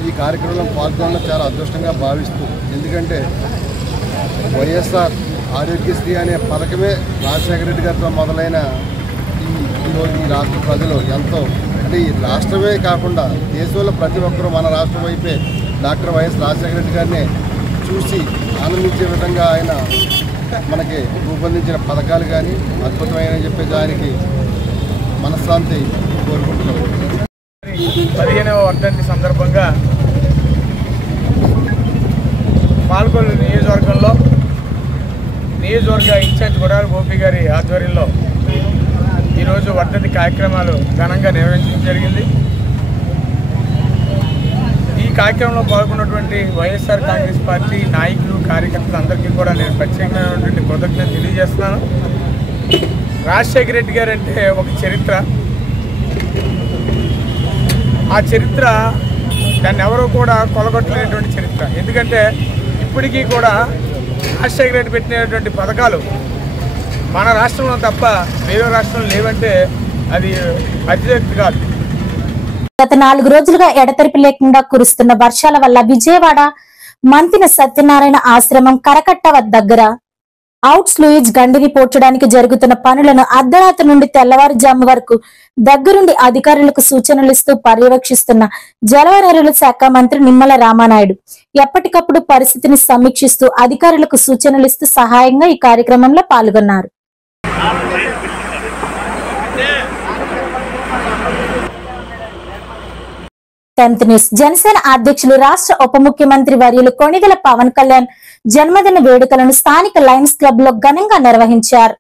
ఈ కార్యక్రమంలో పాల్గొనడం చాలా అదృష్టంగా భావిస్తూ, ఎందుకంటే వైఎస్ఆర్ ఆరోగ్యశ్రీ అనే పథకమే రాజశేఖర రెడ్డి గారితో మొదలైన ఈరోజు ఈ రాష్ట్ర ప్రజలు ఎంతో, అంటే ఈ రాష్ట్రమే కాకుండా దేశంలో ప్రతి ఒక్కరూ మన రాష్ట్రం వైపే డాక్టర్ వైఎస్ రాజశేఖర రెడ్డి గారిని చూసి ఆనందించే విధంగా ఆయన మనకి రూపొందించిన పథకాలు కానీ అద్భుతమైన చెప్పే దానికి మనశ్శాంతి కోరుకుంటున్నాం. 15వ వర్ధంతి సందర్భంగా పాలకొల్లు నియోజకవర్గంలో నియోజకవర్గ ఇన్ఛార్జ్ గుడాల గోపి గారి ఆధ్వర్యంలో ఈరోజు వర్ధంతి కార్యక్రమాలు ఘనంగా నిర్వహించడం జరిగింది. ఈ కార్యక్రమంలో పాల్గొన్నటువంటి వైఎస్ఆర్ కాంగ్రెస్ పార్టీ నాయకులు, కార్యకర్తలు అందరికీ కూడా నేను ప్రత్యేకమైనటువంటి కృతజ్ఞత తెలియజేస్తున్నాను. రాజశేఖర రెడ్డి గారు అంటే ఒక చరిత్ర, ఆ చరిత్ర దాన్ని ఎవరూ కూడా కొలగొట్టలేనటువంటి చరిత్ర. ఎందుకంటే ఇప్పటికీ కూడా రాజశేఖర రెడ్డి పెట్టినటువంటి పథకాలు మన రాష్ట్రంలో తప్ప వేరే రాష్ట్రంలో లేవంటే అది అతిశక్తి కాదు. గత 4 రోజులుగా ఎడతెరిపి లేకుండా కురుస్తున్న వర్షాల వల్ల విజయవాడ మంతిన సత్యనారాయణ ఆశ్రమం కరకట్ట దగ్గర అవుట్స్ లూయిజ్ గండిని పోడ్చడానికి జరుగుతున్న పనులను అర్ధరాత్రి నుండి తెల్లవారుజాము వరకు దగ్గరుండి అధికారులకు సూచనలు ఇస్తూ పర్యవేక్షిస్తున్న జలవనరుల శాఖ మంత్రి నిమ్మల రామానాయుడు ఎప్పటికప్పుడు పరిస్థితిని సమీక్షిస్తూ అధికారులకు సూచనలు ఇస్తూ సహాయంగా ఈ కార్యక్రమంలో పాల్గొన్నారు. జనసేన అధ్యక్షులు, రాష్ట్ర ఉప ముఖ్యమంత్రి వర్యులు కొణిదెల పవన్ కళ్యాణ్ జన్మదిన వేడుకలను స్థానిక లయన్స్ క్లబ్ లో ఘనంగా నిర్వహించారు.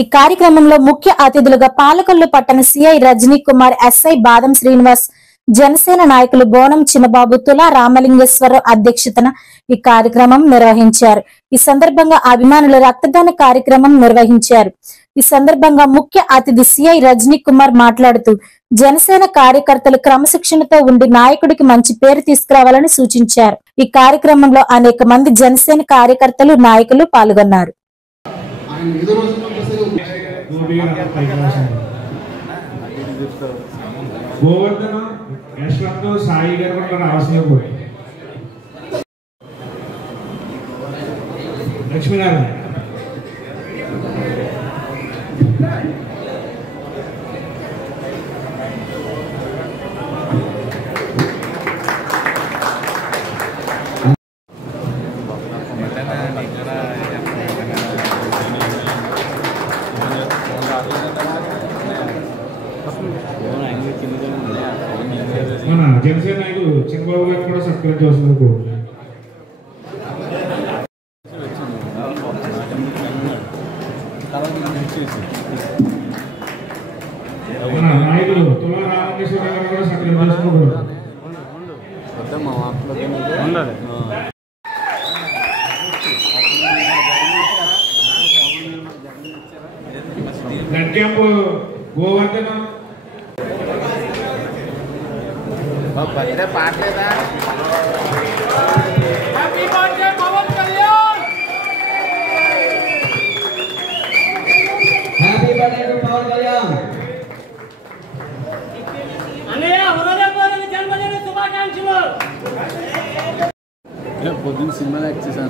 ఈ కార్యక్రమంలో ముఖ్య అతిథులుగా పాలకొల్లు పట్టణ సిఐ రజనీ కుమార్, ఎస్ఐ బాదం శ్రీనివాస్, జనసేన నాయకులు బోనం చిన్నబాబు, తులా రామలింగేశ్వరరావు అధ్యక్షతన ఈ కార్యక్రమం నిర్వహించారు. ఈ సందర్భంగా అభిమానులు రక్తదాన కార్యక్రమం నిర్వహించారు. ఈ సందర్భంగా ముఖ్య అతిథి సిఐ రజనీ కుమార్ మాట్లాడుతూ జనసేన కార్యకర్తలు క్రమశిక్షణతో ఉండి నాయకుడికి మంచి పేరు తీసుకురావాలని సూచించారు. ఈ కార్యక్రమంలో అనేక మంది జనసేన కార్యకర్తలు, నాయకులు పాల్గొన్నారు. లక్ష్మీనారాయణ మన జనసేన నాయకులు చంద్రబాబు గారు కూడా సత్కరించవలసింది కోరుతున్నాను. కామేశ్వర గారు కూడా సక్రియం చేసుకుంటున్నారు. బ్లడ్ క్యాంప్ గోవర్ధన పాటలేదా happy birthday to Pawan Kalyan. అన్నయ్య హృదయపూర్వక జన్మదిన శుభాకాంక్షలు. పొద్దున్న సినిమాలు యాక్ట్ చేశాను.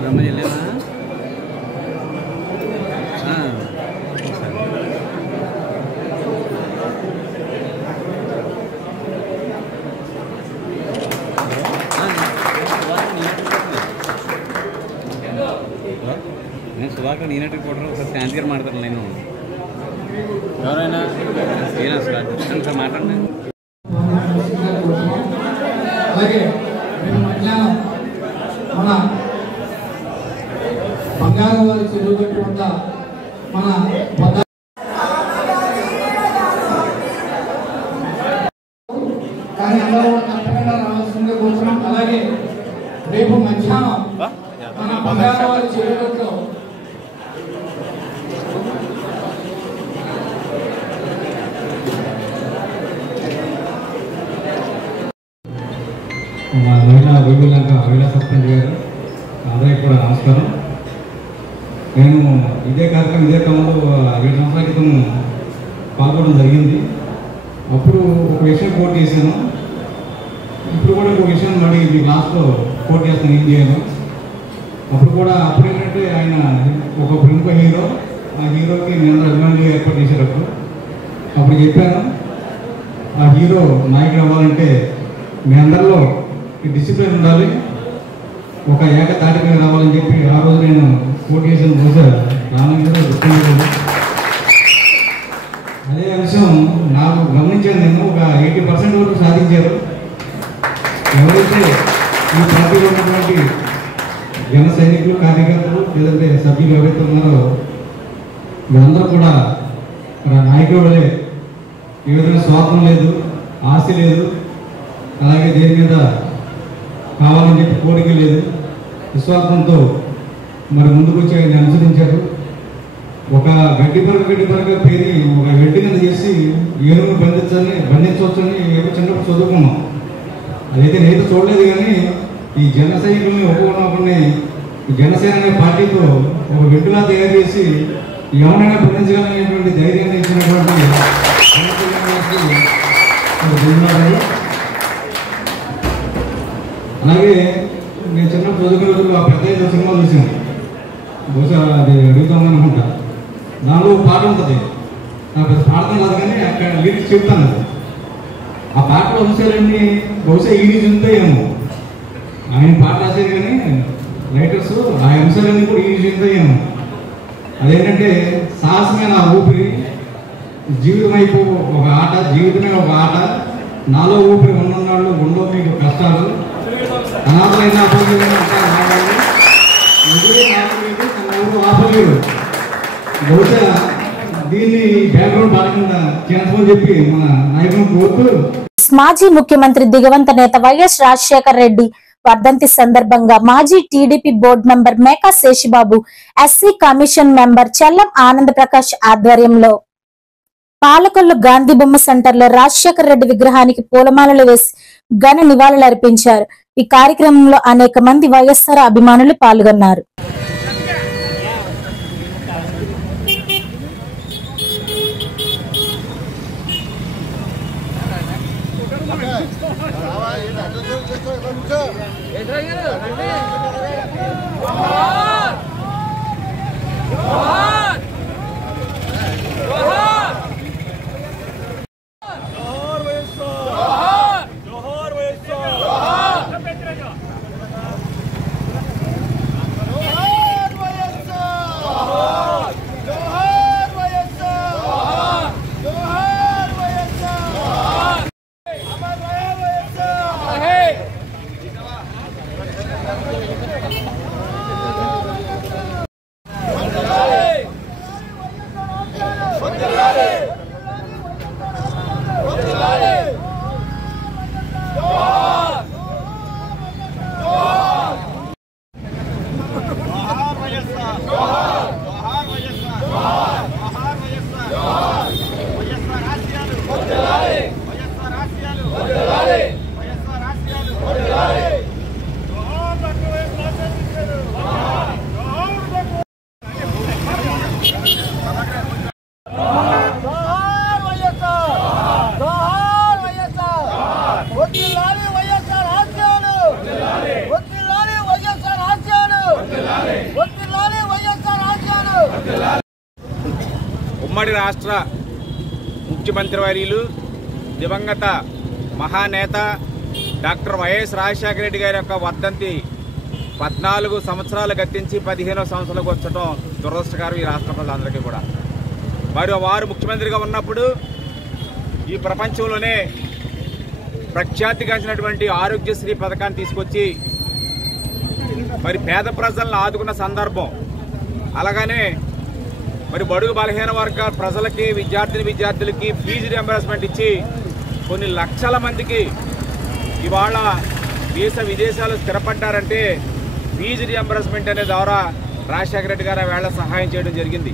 బ్రహ్మ వెళ్ళానా? నేను సుధాకర్ నేనట్టు రిపోర్టర్ ఒకసారి శాంతి గారు మాట్లాడతాను. నేను ఎవరైనా సార్ మాట్లాడండి. అలాగే మేము మధ్యాహ్నం మన బంగారం వారి చెరువు గట్టు వద్ద మన కానీ అందరూ తప్పకుండా రావాల్సిందిగా కోరుతున్నాం. అలాగే రేపు మధ్యాహ్నం మన బంగారం వారి చెరువు గట్టులో మా మహిళా వైభులంక మహిళా సర్పంచ్ గారు అందరికీ కూడా నమస్కారం. నేను ఇదే కార్యక్రమం ఇదే క్రమంలో 7 సంవత్సరాల క్రితం పాల్గొనడం జరిగింది. అప్పుడు ఒక విషయం కోట్ చేశాను. ఇప్పుడు కూడా ఒక విషయం మళ్ళీ మీ లాస్ట్లో కోట్ చేస్తాను ఏం చేయాలి. అప్పుడు ఏంటంటే ఆయన ఒక ప్రముఖ హీరో, ఆ హీరోకి నేను అభిమానులు ఏర్పాటు చేశారు. అప్పుడు చెప్పాను ఆ హీరో నాయకుడు అవ్వాలంటే మీ అందరిలో డిసిప్లిన్ ఉండాలి, ఒక ఏకతాటి మీద రావాలని చెప్పి ఆ రోజు నేను కోట్ చేసిన బహుశా రామలింగ గుర్తుండదు. అదే అంశం నాకు గమనించాను. నేను ఒక 80% వరకు సాధించారు. ఎవరైతే ఈ పార్టీలో ఉన్నటువంటి జన సైనికులు, కార్యకర్తలు లేదంటే సభ్యులు ఎవరైతే ఉన్నారో వీళ్ళందరూ కూడా నాయకుడే. ఏ విధంగా స్వార్థం లేదు, ఆశ లేదు, అలాగే దేని మీద కావాలని చెప్పి కోరిక లేదు, విశ్వాసంతో మరి ముందుకు వచ్చి ఆయన అనుసరించారు. ఒక గడ్డి పరక పేరి ఒక గడ్డి కింద చేసి ఏనుగు బంధించవచ్చని ఏదో చిన్నప్పుడు చదువుకున్నాం. అదైతే నేనైతే చూడలేదు. కానీ ఈ జన సైనికుల్ని ఒక్కొక్కరిని జనసేన అనే పార్టీతో ఒక వెంటులా తయారు చేసి ఎవరైనా బంధించగలనేటువంటి ధైర్యాన్ని ఇచ్చినటువంటి ధన్యవాదాలు. అలాగే నేను చిన్నప్పుడు చదువుకునే రోజుల్లో ఆ పెద్ద ఏదో సినిమా చూసాను. బహుశా అది అడుగుతామని అనుకుంటా. దానిలో పాట ఉంటుంది. నాకు పెద్ద పాడతాం కాదు కానీ అక్కడ లిరిక్స్ చెప్తాను. ఆ పాటలో అంశాలన్నీ బహుశా ఈ నుంచి ఉంటాయేమో. ఆయన పాట రాశారు కానీ రైటర్స్ ఆ అంశాలన్నీ కూడా ఈ నుంచి ఉంటాయేమో. అదేంటంటే సాహసమైన ఊపిరి, జీవితం వైపు ఒక ఆట, జీవితమే ఒక ఆట, నాలో ఊపిరి ఉన్ననాళ్ళు ఉండవు మీకు కష్టాలు, అనాథలైన ఆపలేరు, ఆపలేరు. బహుశా దీన్ని బ్యాక్గ్రౌండ్ పాట కింద చేస్తామని చెప్పి మన నాయకులను కోరుతూ మాజీ ముఖ్యమంత్రి దిగవంత నేత వైఎస్ రాజశేఖర రెడ్డి వర్ధంతి సందర్భంగా మాజీ TDP board member Meka Seshibabu, SC commission member Chellam Anand Prakash ఆధ్వర్యంలో పాలకొల్లు గాంధీ బొమ్మ సెంటర్ లో రాజశేఖర రెడ్డి విగ్రహానికి పూలమాలలు వేసి ఘన నివాళులర్పించారు. ఈ కార్యక్రమంలో అనేక మంది వైఎస్ఆర్ అభిమానులు పాల్గొన్నారు. ఉమ్మడి రాష్ట్ర ముఖ్యమంత్రి వర్యులు దివంగత మహానేత డాక్టర్ వైఎస్ రాజశేఖర రెడ్డి గారి యొక్క వర్ధంతి 14 సంవత్సరాలు గతించి 15వ సంవత్సరాలకు వచ్చటం దురదృష్టకరం ఈ రాష్ట్ర ప్రజలందరికీ కూడా. మరి వారు ముఖ్యమంత్రిగా ఉన్నప్పుడు ఈ ప్రపంచంలోనే ప్రఖ్యాతిగాంచినటువంటి ఆరోగ్యశ్రీ పథకాన్ని తీసుకొచ్చి మరి పేద ప్రజలను ఆదుకున్న సందర్భం. అలాగనే మరి బడుగు బలహీన వర్గ ప్రజలకి విద్యార్థులకి ఫీజు రియంబర్స్మెంట్ ఇచ్చి కొన్ని లక్షల మందికి ఇవాళ విదేశాలు స్థిరపడ్డారంటే ఫీజు రియంబర్స్మెంట్ అనే ద్వారా రాజశేఖర రెడ్డి గారు వేళ సహాయం చేయడం జరిగింది.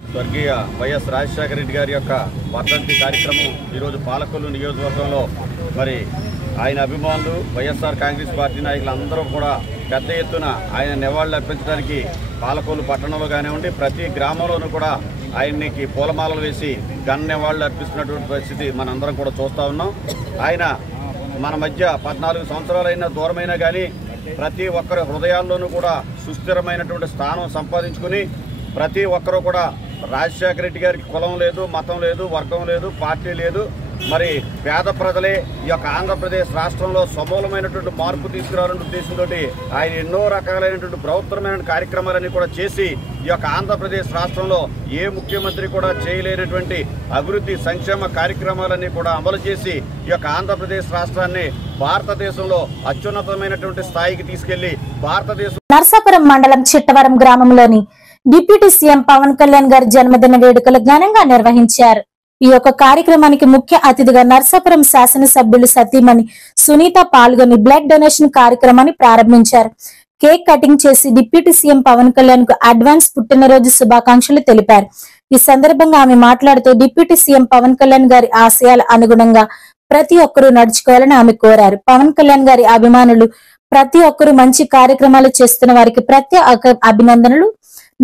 స్వర్గీయ వైఎస్ రాజశేఖర రెడ్డి గారి యొక్క వర్ధంతి కార్యక్రమం ఈరోజు పాలకొల్లు నియోజకవర్గంలో మరి ఆయన అభిమానులు వైఎస్ఆర్ కాంగ్రెస్ పార్టీ నాయకులు అందరూ కూడా పెద్ద ఎత్తున ఆయన నివాళులు అర్పించడానికి పాలకొల్లు పట్టణంలో కానివ్వండి ప్రతి గ్రామంలోనూ కూడా ఆయనకి పూలమాలలు వేసి ఘన నివాళులు అర్పిస్తున్నటువంటి పరిస్థితి మనందరం కూడా చూస్తూ ఉన్నాం. ఆయన మన మధ్య 14 సంవత్సరాలైనా దూరమైనా కానీ ప్రతి ఒక్కరి హృదయాల్లోనూ కూడా సుస్థిరమైనటువంటి స్థానం సంపాదించుకుని ప్రతి ఒక్కరూ కూడా రాజశేఖర రెడ్డి గారికి కులం లేదు, మతం లేదు, వర్గం లేదు, పార్టీ లేదు, మరి పేద ప్రజలే ఈ యొక్క ఆంధ్రప్రదేశ్ రాష్ట్రంలో సమూలమైనటువంటి మార్పు తీసుకురావాలనే ఉద్దేశంతో ఆయన ఎన్నో రకాలైనటువంటి బృహత్తరమైన కార్యక్రమాలన్నీ కూడా చేసి ఈ యొక్క ఆంధ్రప్రదేశ్ రాష్ట్రంలో ఏ ముఖ్యమంత్రి కూడా చేయలేనటువంటి అభివృద్ధి సంక్షేమ కార్యక్రమాలన్నీ కూడా అమలు చేసి ఈ యొక్క ఆంధ్రప్రదేశ్ రాష్ట్రాన్ని భారతదేశంలో అత్యున్నతమైనటువంటి స్థాయికి తీసుకెళ్లి భారతదేశం. నర్సాపురం మండలం చిట్టవరం గ్రామంలోని డిప్యూటీ సీఎం పవన్ కళ్యాణ్ గారి జన్మదిన వేడుకలు ఘనంగా నిర్వహించారు. ఈ యొక్క కార్యక్రమానికి ముఖ్య అతిథిగా నర్సాపురం శాసనసభ్యులు సతీమణి సునీత పాల్గొని బ్లడ్ డొనేషన్ కార్యక్రమాన్ని ప్రారంభించారు. కేక్ కటింగ్ చేసి డిప్యూటీ సీఎం పవన్ కళ్యాణ్ కు అడ్వాన్స్ పుట్టినరోజు శుభాకాంక్షలు తెలిపారు. ఈ సందర్భంగా ఆమె మాట్లాడుతూ డిప్యూటీ సీఎం పవన్ కళ్యాణ్ గారి ఆశయాల అనుగుణంగా ప్రతి ఒక్కరూ నడుచుకోవాలని ఆమె కోరారు. పవన్ కళ్యాణ్ గారి అభిమానులు ప్రతి ఒక్కరూ మంచి కార్యక్రమాలు చేస్తున్న వారికి ప్రత్యేక అభినందనలు.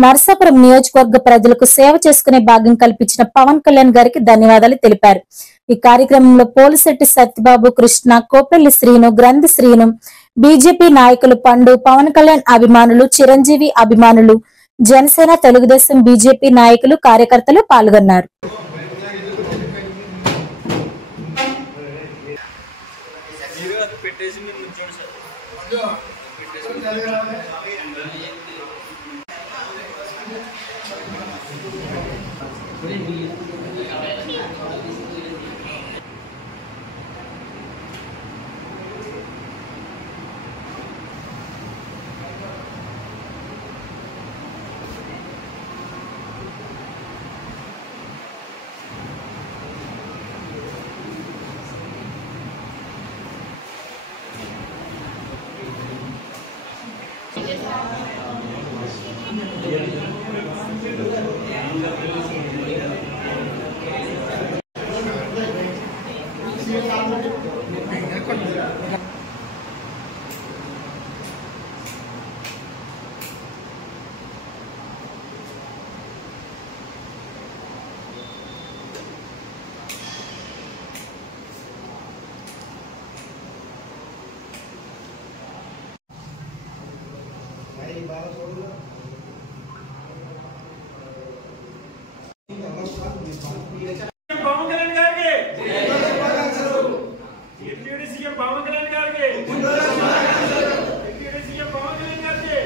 నర్సాపురం నియోజకవర్గ ప్రజలకు సేవ చేసుకునే భాగ్యం కల్పించిన పవన్ కళ్యాణ్ గారికి ధన్యవాదాలు తెలిపారు. ఈ కార్యక్రమంలో పోలిశెట్టి సత్యబాబు, కృష్ణ, కోపెల్లి శ్రీను, గ్రంథి శ్రీను, బీజేపీ నాయకులు పండు, పవన్ కళ్యాణ్ అభిమానులు, చిరంజీవి అభిమానులు, జనసేన, తెలుగుదేశం, బీజేపీ నాయకులు, కార్యకర్తలు పాల్గొన్నారు. పవన్ కళ్యాణ్ గారికి డిప్యూటీ సీఎం పవన్ కళ్యాణ్ గారికి డిప్యూటీ సీఎం పవన్ కళ్యాణ్ గారికి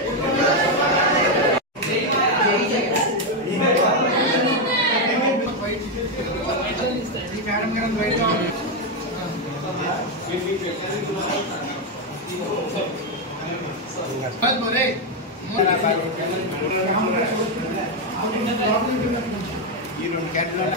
ఈ 2 క్యాండిడేట్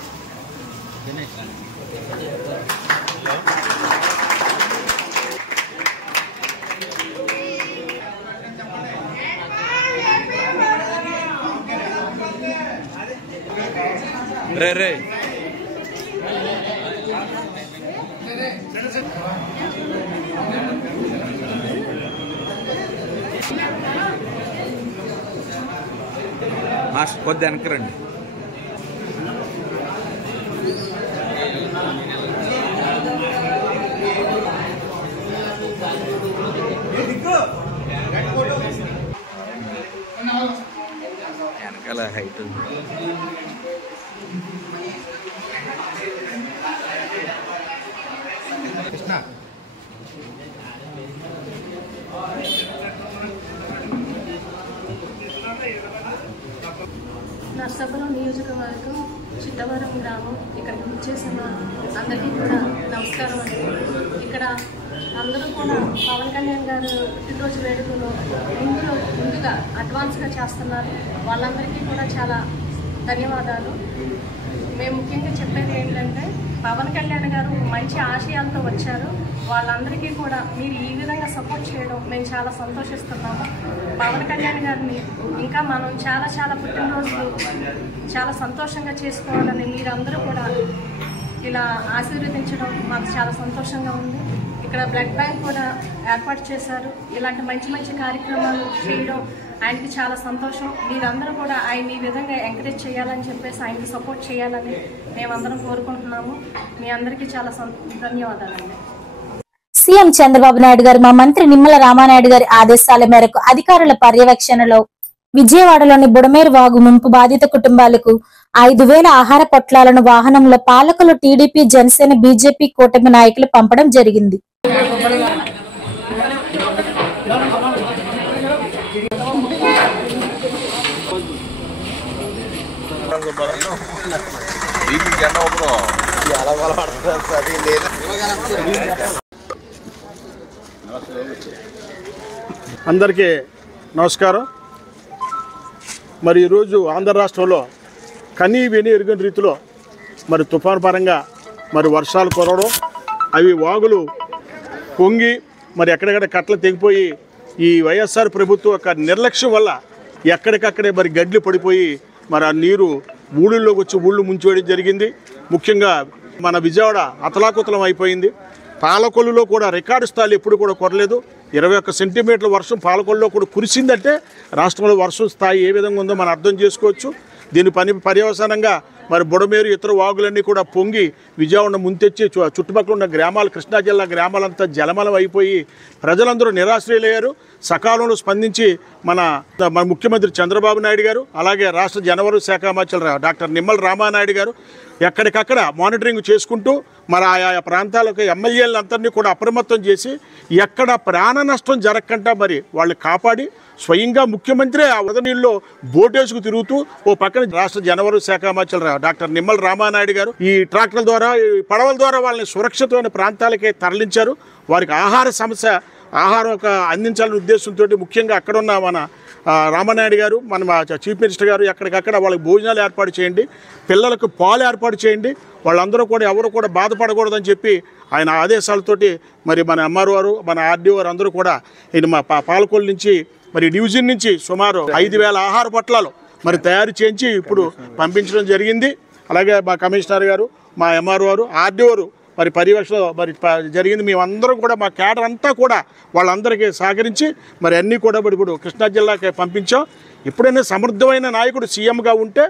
రే రే మాస్టర్ కొద్ది వెనకరండి. వెనకాల హైట్ కృష్ణ నర్సాపురం నియోజకవర్గం చిట్టవరం గ్రామం ఇక్కడికి వచ్చేసిన అందరికీ కూడా నమస్కారం అండి. ఇక్కడ అందరూ కూడా పవన్ కళ్యాణ్ గారు పుట్టినరోజు వేడుకలు ముందుగా అడ్వాన్స్గా చేస్తున్నారు. వాళ్ళందరికీ కూడా చాలా ధన్యవాదాలు. మేము ముఖ్యంగా చెప్పేది ఏంటంటే పవన్ కళ్యాణ్ గారు మంచి ఆశయాలతో వచ్చారు. వాళ్ళందరికీ కూడా మీరు ఈ విధంగా సపోర్ట్ చేయడం మేము చాలా సంతోషిస్తున్నాము. పవన్ కళ్యాణ్ గారిని ఇంకా మనం చాలా పుట్టినరోజులు చాలా సంతోషంగా చేసుకోవాలని మీరందరూ కూడా ఇలా ఆశీర్వదించడం మాకు చాలా సంతోషంగా ఉంది. ఇక్కడ బ్లడ్ బ్యాంక్ కూడా ఏర్పాటు చేశారు. ఇలాంటి మంచి కార్యక్రమాలు చేయడం ఆయనకి చాలా సంతోషం. మీరందరూ కూడా ఆయన ఈ విధంగా ఎంకరేజ్ చేయాలని చెప్పేసి ఆయనకి సపోర్ట్ చేయాలని మేమందరం కోరుకుంటున్నాము. మీ అందరికీ చాలా ధన్యవాదాలండి. సీఎం చంద్రబాబు నాయుడు గారు మా మంత్రి నిమ్మల రామానాయుడు గారి ఆదేశాల మేరకు అధికారుల పర్యవేక్షణలో విజయవాడలోని బుడమేరు వాగు ముంపు బాధిత కుటుంబాలకు 5,000 ఆహార పొట్లాలను వాహనంలో పాలకులు టీడీపీ, జనసేన, బీజేపీ కూటమి నాయకులు పంపడం జరిగింది. అందరికీ నమస్కారం. మరి ఈరోజు ఆంధ్ర రాష్ట్రంలో కనీ విని ఎరుగని రీతిలో మరి తుఫాను పరంగా మరి వర్షాలు కురవడం, అవి వాగులు పొంగి మరి ఎక్కడెక్కడ కట్టలు తెగిపోయి ఈ వైఎస్ఆర్ ప్రభుత్వం యొక్క నిర్లక్ష్యం వల్ల ఎక్కడికక్కడే మరి గడ్లు పడిపోయి మరి ఆ నీరు ఊళ్ళల్లోకి వచ్చి ఊళ్ళు ముంచివేయడం జరిగింది. ముఖ్యంగా మన విజయవాడ అతలాకుతలం అయిపోయింది. పాలకొల్లులో కూడా రికార్డు స్థాయిలు ఎప్పుడు కూడా కొరలేదు. 21 సెంటీమీటర్ల వర్షం పాలకొల్లులో కూడా కురిసిందంటే రాష్ట్రంలో వర్షం స్థాయి ఏ విధంగా ఉందో మనం అర్థం చేసుకోవచ్చు. దీని పర్యవసానంగా మరి బుడమేరు ఇతర వాగులన్నీ కూడా పొంగి విజయవాడ ముంతెచ్చి చుట్టుపక్కల ఉన్న గ్రామాలు, కృష్ణా జిల్లా గ్రామాలంతా జలమలం అయిపోయి ప్రజలందరూ నిరాశ్రయులయ్యారు. సకాలంలో స్పందించి మన ముఖ్యమంత్రి చంద్రబాబు నాయుడు గారు, అలాగే రాష్ట్ర జనవరుల శాఖ మంత్రి డాక్టర్ నిమ్మల రామానాయుడు గారు ఎక్కడికక్కడ మానిటరింగ్ చేసుకుంటూ మరి ఆయా ప్రాంతాలకు ఎమ్మెల్యేలందరినీ కూడా అప్రమత్తం చేసి ఎక్కడ ప్రాణ నష్టం జరగకుండా మరి వాళ్ళు కాపాడి స్వయంగా ముఖ్యమంత్రి ఆ వరద నీళ్ళలో బోటేసుకు తిరుగుతూ ఓ పక్కన రాష్ట్ర జనవరుల శాఖ మంత్రి డాక్టర్ నిమ్మల రామానాయుడు గారు ఈ ట్రాక్టర్ల ద్వారా, ఈ పడవల ద్వారా వాళ్ళని సురక్షితమైన ప్రాంతాలకే తరలించారు. వారికి ఆహారం అందించాలనే ఉద్దేశంతో ముఖ్యంగా అక్కడున్న మన రామానాయుడు గారు, మన చీఫ్ మినిస్టర్ గారు ఎక్కడికక్కడ వాళ్ళకి భోజనాలు ఏర్పాటు చేయండి, పిల్లలకు పాలు ఏర్పాటు చేయండి, వాళ్ళందరూ కూడా ఎవరు కూడా బాధపడకూడదని చెప్పి ఆయన ఆదేశాలతోటి మరి మన ఎంఆర్ఓ గారు, మన ఆర్డీఓ గారు అందరూ కూడా మా పాలకొల్లు నుంచి మరి డివిజన్ నుంచి సుమారు 5,000 ఆహార పొట్లాలు మరి తయారు చేయించి ఇప్పుడు పంపించడం జరిగింది. అలాగే మా కమిషనర్ గారు, మా ఎంఆర్ఓ గారు, ఆర్డీఓ గారు మరి పర్యవేక్షణ మరి జరిగింది. మేమందరం కూడా మా క్యాడర్ అంతా కూడా వాళ్ళందరికీ సహకరించి మరి అన్నీ కూడా ఇప్పుడు కృష్ణా జిల్లాకి పంపించాం. ఎప్పుడైనా సమర్థమైన నాయకుడు సీఎంగా ఉంటే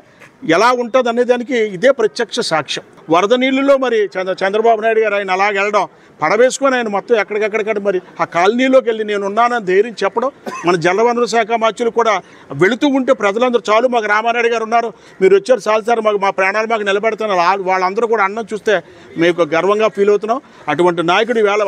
ఎలా ఉంటుంది అనే దానికి ఇదే ప్రత్యక్ష సాక్ష్యం. వరద నీళ్ళలో మరి చంద్రబాబు నాయుడు గారు ఆయన అలాగ వెళ్ళడం, పడవేసుకొని ఆయన మొత్తం ఎక్కడికక్కడ మరి ఆ కాలనీలోకి వెళ్ళి నేను ఉన్నానని ధైర్యం చెప్పడం, మన జలవనరుల శాఖ మంత్రులు కూడా వెళుతూ ఉంటే ప్రజలందరూ చాలు మాకు రామానాయుడు గారు ఉన్నారు, మీరు వచ్చారు చాలు సార్, మాకు మా ప్రాణాలు మాకు నిలబెడుతున్నారు, వాళ్ళందరూ కూడా అన్నం చూస్తే మేము గర్వంగా ఫీల్ అవుతున్నాం. అటువంటి నాయకుడు వేళ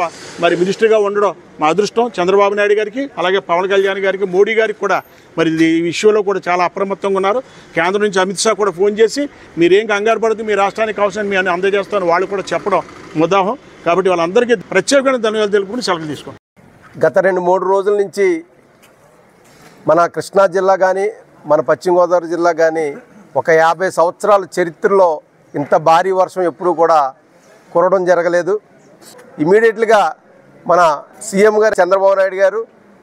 మరి మినిస్టర్గా ఉండడం మా అదృష్టం. చంద్రబాబు నాయుడు గారికి, అలాగే పవన్ కళ్యాణ్ గారికి, మోడీ గారికి కూడా మరి ఈ విషయంలో కూడా చాలా అప్రమత్తంగా ఉన్నారు. కేంద్రం నుంచి అమిత్ షా కూడా ఫోన్ చేసి మీరేం కంగారు పడుతుంది, మీ రాష్ట్రానికి అవసరం మీ అని అందజేస్తాను వాళ్ళు కూడా చెప్పడం ముదాహం. కాబట్టి వాళ్ళందరికీ ప్రత్యేకమైన ధన్యవాదాలు తెలుపుకుని సెలవు తీసుకోండి. గత 2-3 రోజుల నుంచి మన కృష్ణా జిల్లా కానీ, మన పశ్చిమ గోదావరి జిల్లా కానీ ఒక 50 సంవత్సరాల చరిత్రలో ఇంత భారీ వర్షం ఎప్పుడూ కూడా కురవడం జరగలేదు. ఇమీడియట్గా మన సీఎం గారు చంద్రబాబు నాయుడు గారు,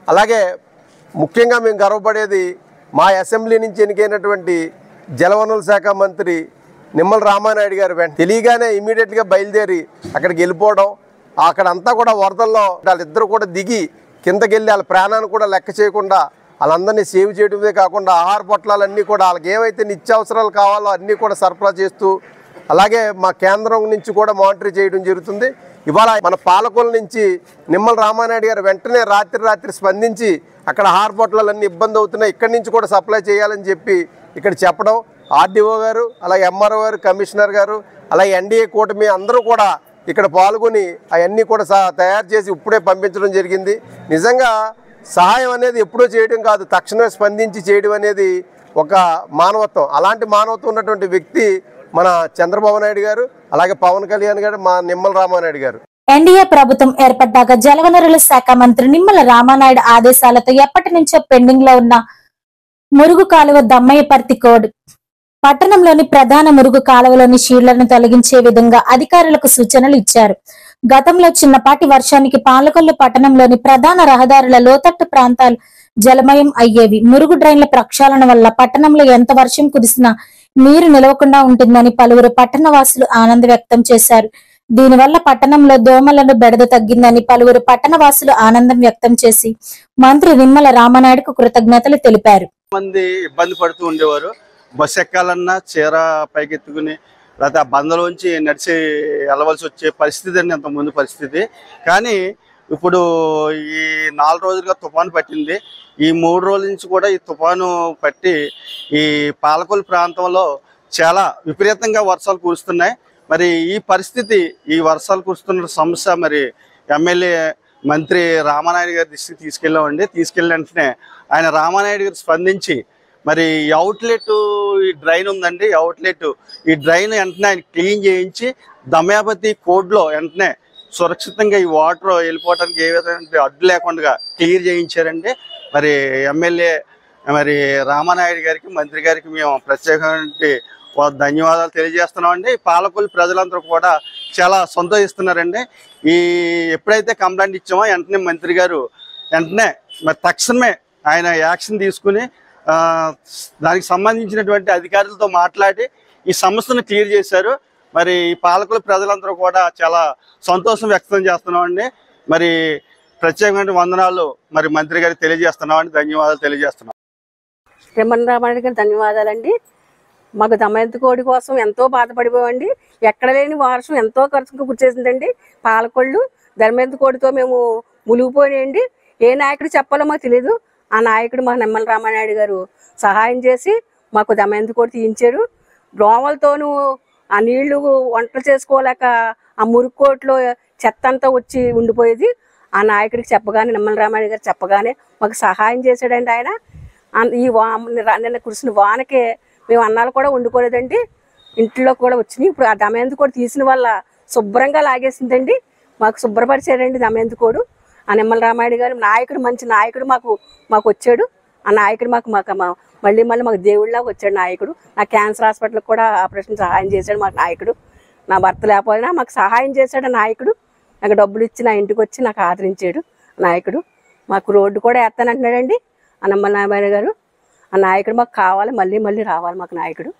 అలాగే ముఖ్యంగా మేము గర్వపడేది మా అసెంబ్లీ నుంచి ఎన్నికైనటువంటి జలవనరుల శాఖ మంత్రి నిమ్మల రామానాయుడు గారు తెలియగానే ఇమీడియట్గా బయలుదేరి అక్కడికి వెళ్ళిపోవడం, అక్కడంతా కూడా వరదల్లో వాళ్ళిద్దరూ కూడా దిగి కిందకి వెళ్ళి వాళ్ళ ప్రాణాన్ని కూడా లెక్క చేయకుండా వాళ్ళందరినీ సేవ్ చేయడమే కాకుండా ఆహార పొట్లాలన్నీ కూడా వాళ్ళకి ఏవైతే నిత్యావసరాలు కావాలో అన్నీ కూడా సరఫరా చేస్తూ, అలాగే మా కేంద్రం నుంచి కూడా మానిటర్ చేయడం జరుగుతుంది. ఇవాళ మన పాలకుల నుంచి నిమ్మల రామానాయుడు గారు వెంటనే రాత్రి స్పందించి అక్కడ ఆహార పొట్లాలన్నీ ఇబ్బంది అవుతున్నాయి, ఇక్కడి నుంచి కూడా సప్లై చేయాలని చెప్పి ఇక్కడ చెప్పడం, ఆర్డీఓ గారు, అలాగే ఎంఆర్ఓ గారు, కమిషనర్ గారు, అలాగే ఎన్డీఏ కూటమి అందరూ కూడా ఇక్కడ పాల్గొని అవన్నీ కూడా తయారు చేసి ఇప్పుడే పంపించడం జరిగింది. నిజంగా సహాయం అనేది ఎప్పుడూ చేయడం కాదు, తక్షణమే స్పందించి చేయడం అనేది ఒక మానవత్వం. అలాంటి మానవత్వం ఉన్నటువంటి వ్యక్తి మన చంద్రబాబు నాయుడు గారు, అలాగే పవన్ కళ్యాణ్ గారు, మా నిమ్మల రామానాయుడు గారు. ఎన్డీఏ ప్రభుత్వం ఏర్పడ్డాక జలవనరుల శాఖ మంత్రి నిమ్మల రామానాయుడు ఆదేశాలతో ఎప్పటి నుంచో పెండింగ్ లో ఉన్న మురుగు కాలువ దమ్మయ్యపర్తి కోడ్ పట్టణంలోని ప్రధాన మురుగు కాలువలోని షీళ్లను తొలగించే విధంగా అధికారులకు సూచనలు ఇచ్చారు. గతంలో చిన్నపాటి వర్షానికి పాలకొల్లు పట్టణంలోని ప్రధాన రహదారుల లోతట్టు ప్రాంతాలు జలమయం అయ్యేవి. మురుగు డ్రైన్ల ప్రక్షాళన వల్ల పట్టణంలో ఎంత వర్షం కురిసినా నీరు నిలవకుండా ఉంటుందని పలువురు పట్టణవాసులు ఆనందం వ్యక్తం చేశారు. దీనివల్ల పట్టణంలో దోమలను బెడద తగ్గిందని పలువురు పట్టణవాసులు ఆనందం వ్యక్తం చేసి మంత్రి నిమ్మల రామానాయుడుకు కృతజ్ఞతలు తెలిపారు. మంది ఇబ్బంది పడుతూ ఉండేవారు. బస్సు ఎక్కాలన్నా చీర పైకెత్తుకుని లేకపోతే ఆ బందలోంచి నడిచి వెళ్ళవలసి వచ్చే పరిస్థితి అండి అంతకుముందు పరిస్థితి. కానీ ఇప్పుడు ఈ 4 రోజులుగా తుఫాను పట్టింది. ఈ 3 రోజుల నుంచి కూడా ఈ తుఫాను పట్టి ఈ పాలకొల్లు ప్రాంతంలో చాలా విపరీతంగా వర్షాలు కురుస్తున్నాయి. మరి ఈ పరిస్థితి, ఈ వర్షాలు కురుస్తున్న సమస్య మరి ఎమ్మెల్యే మంత్రి రామానాయుడు గారి దృష్టికి తీసుకెళ్ళామండి. తీసుకెళ్ళిన వెంటనే ఆయన రామానాయుడు గారు స్పందించి మరి ఈ అవుట్లెట్, ఈ డ్రైన్ ఉందండి, ఈ డ్రైన్ వెంటనే ఆయన క్లీన్ చేయించి దమయాపతి కోడ్లో వెంటనే సురక్షితంగా ఈ వాటర్ వెళ్ళిపోవడానికి ఏ విధంగా అడ్డు లేకుండా క్లియర్ చేయించారండి. మరి ఎమ్మెల్యే మరి రామానాయుడు గారికి, మంత్రి గారికి మేము ప్రత్యేకమైన ధన్యవాదాలు తెలియజేస్తున్నామండి. పాలకొల్లు ప్రజలందరూ కూడా చాలా సంతోషిస్తున్నారండి. ఈ ఎప్పుడైతే కంప్లైంట్ ఇచ్చామో వెంటనే మంత్రి గారు వెంటనే మరి తక్షణమే ఆయన యాక్షన్ తీసుకుని దానికి సంబంధించినటువంటి అధికారులతో మాట్లాడి ఈ సమస్యను క్లియర్ చేశారు. మరి ఈ పాలకొల్లు ప్రజలందరూ కూడా చాలా సంతోషం వ్యక్తం చేస్తున్నామండి. మరి ప్రత్యేకమైన వందనాలు మరి మంత్రి గారికి తెలియజేస్తున్నామండి. ధన్యవాదాలు తెలియజేస్తున్నాం. నిమ్మల రామానాయుడు గారికి ధన్యవాదాలండి. మాకు దమయంతి కోడి కోసం ఎంతో బాధపడిపోవండి. ఎక్కడ లేని వర్షం ఎంతో ఖర్చుకు గుర్చేసిందండి. పాలకొళ్ళు దమయంతి కోడితో మేము మునిగిపోయాయండి. ఏ నాయకుడు చెప్పాలో మాకు తెలియదు. ఆ నాయకుడు మా నిమ్మల రామానాయుడు గారు సహాయం చేసి మాకు దమయంతి కోడి తీయించారు. దోమలతోనూ ఆ నీళ్లు వంటలు చేసుకోలేక ఆ మురుక్కోట్లో చెత్త అంతా వచ్చి ఉండిపోయేది. ఆ నాయకుడికి చెప్పగానే, నిమ్మల రామానాయుడు గారు చెప్పగానే మాకు సహాయం చేశాడండి ఆయన. ఈ నిన్న కురిసిన వానకే మేము అన్నాలు కూడా వండుకోలేదండి, ఇంట్లో కూడా వచ్చినాయి. ఇప్పుడు ఆ దమయంతి కోడి తీసిన వల్ల శుభ్రంగా లాగేసిందండి. మాకు శుభ్రపరిచారండి దమయంతి కోడు. ఆ నిమ్మల రామానాయుడు గారు నాయకుడు, మంచి నాయకుడు మాకు వచ్చాడు. ఆ నాయకుడు మళ్ళీ మాకు దేవుళ్ళలాగా వచ్చాడు నాయకుడు. నా క్యాన్సర్ హాస్పిటల్కి కూడా ఆపరేషన్ సహాయం చేశాడు మాకు నాయకుడు. నా భర్త లేకపోయినా మాకు సహాయం చేశాడు నాయకుడు. నాకు డబ్బులు ఇచ్చి నా ఇంటికి వచ్చి నాకు ఆదరించాడు నాయకుడు. మాకు రోడ్డు కూడా వేస్తానంటున్నాడండి ఆ నిమ్మల రామానాయుడు గారు. ఆ నాయకుడు మాకు కావాలి, మళ్ళీ రావాలి మాకు నాయకుడు.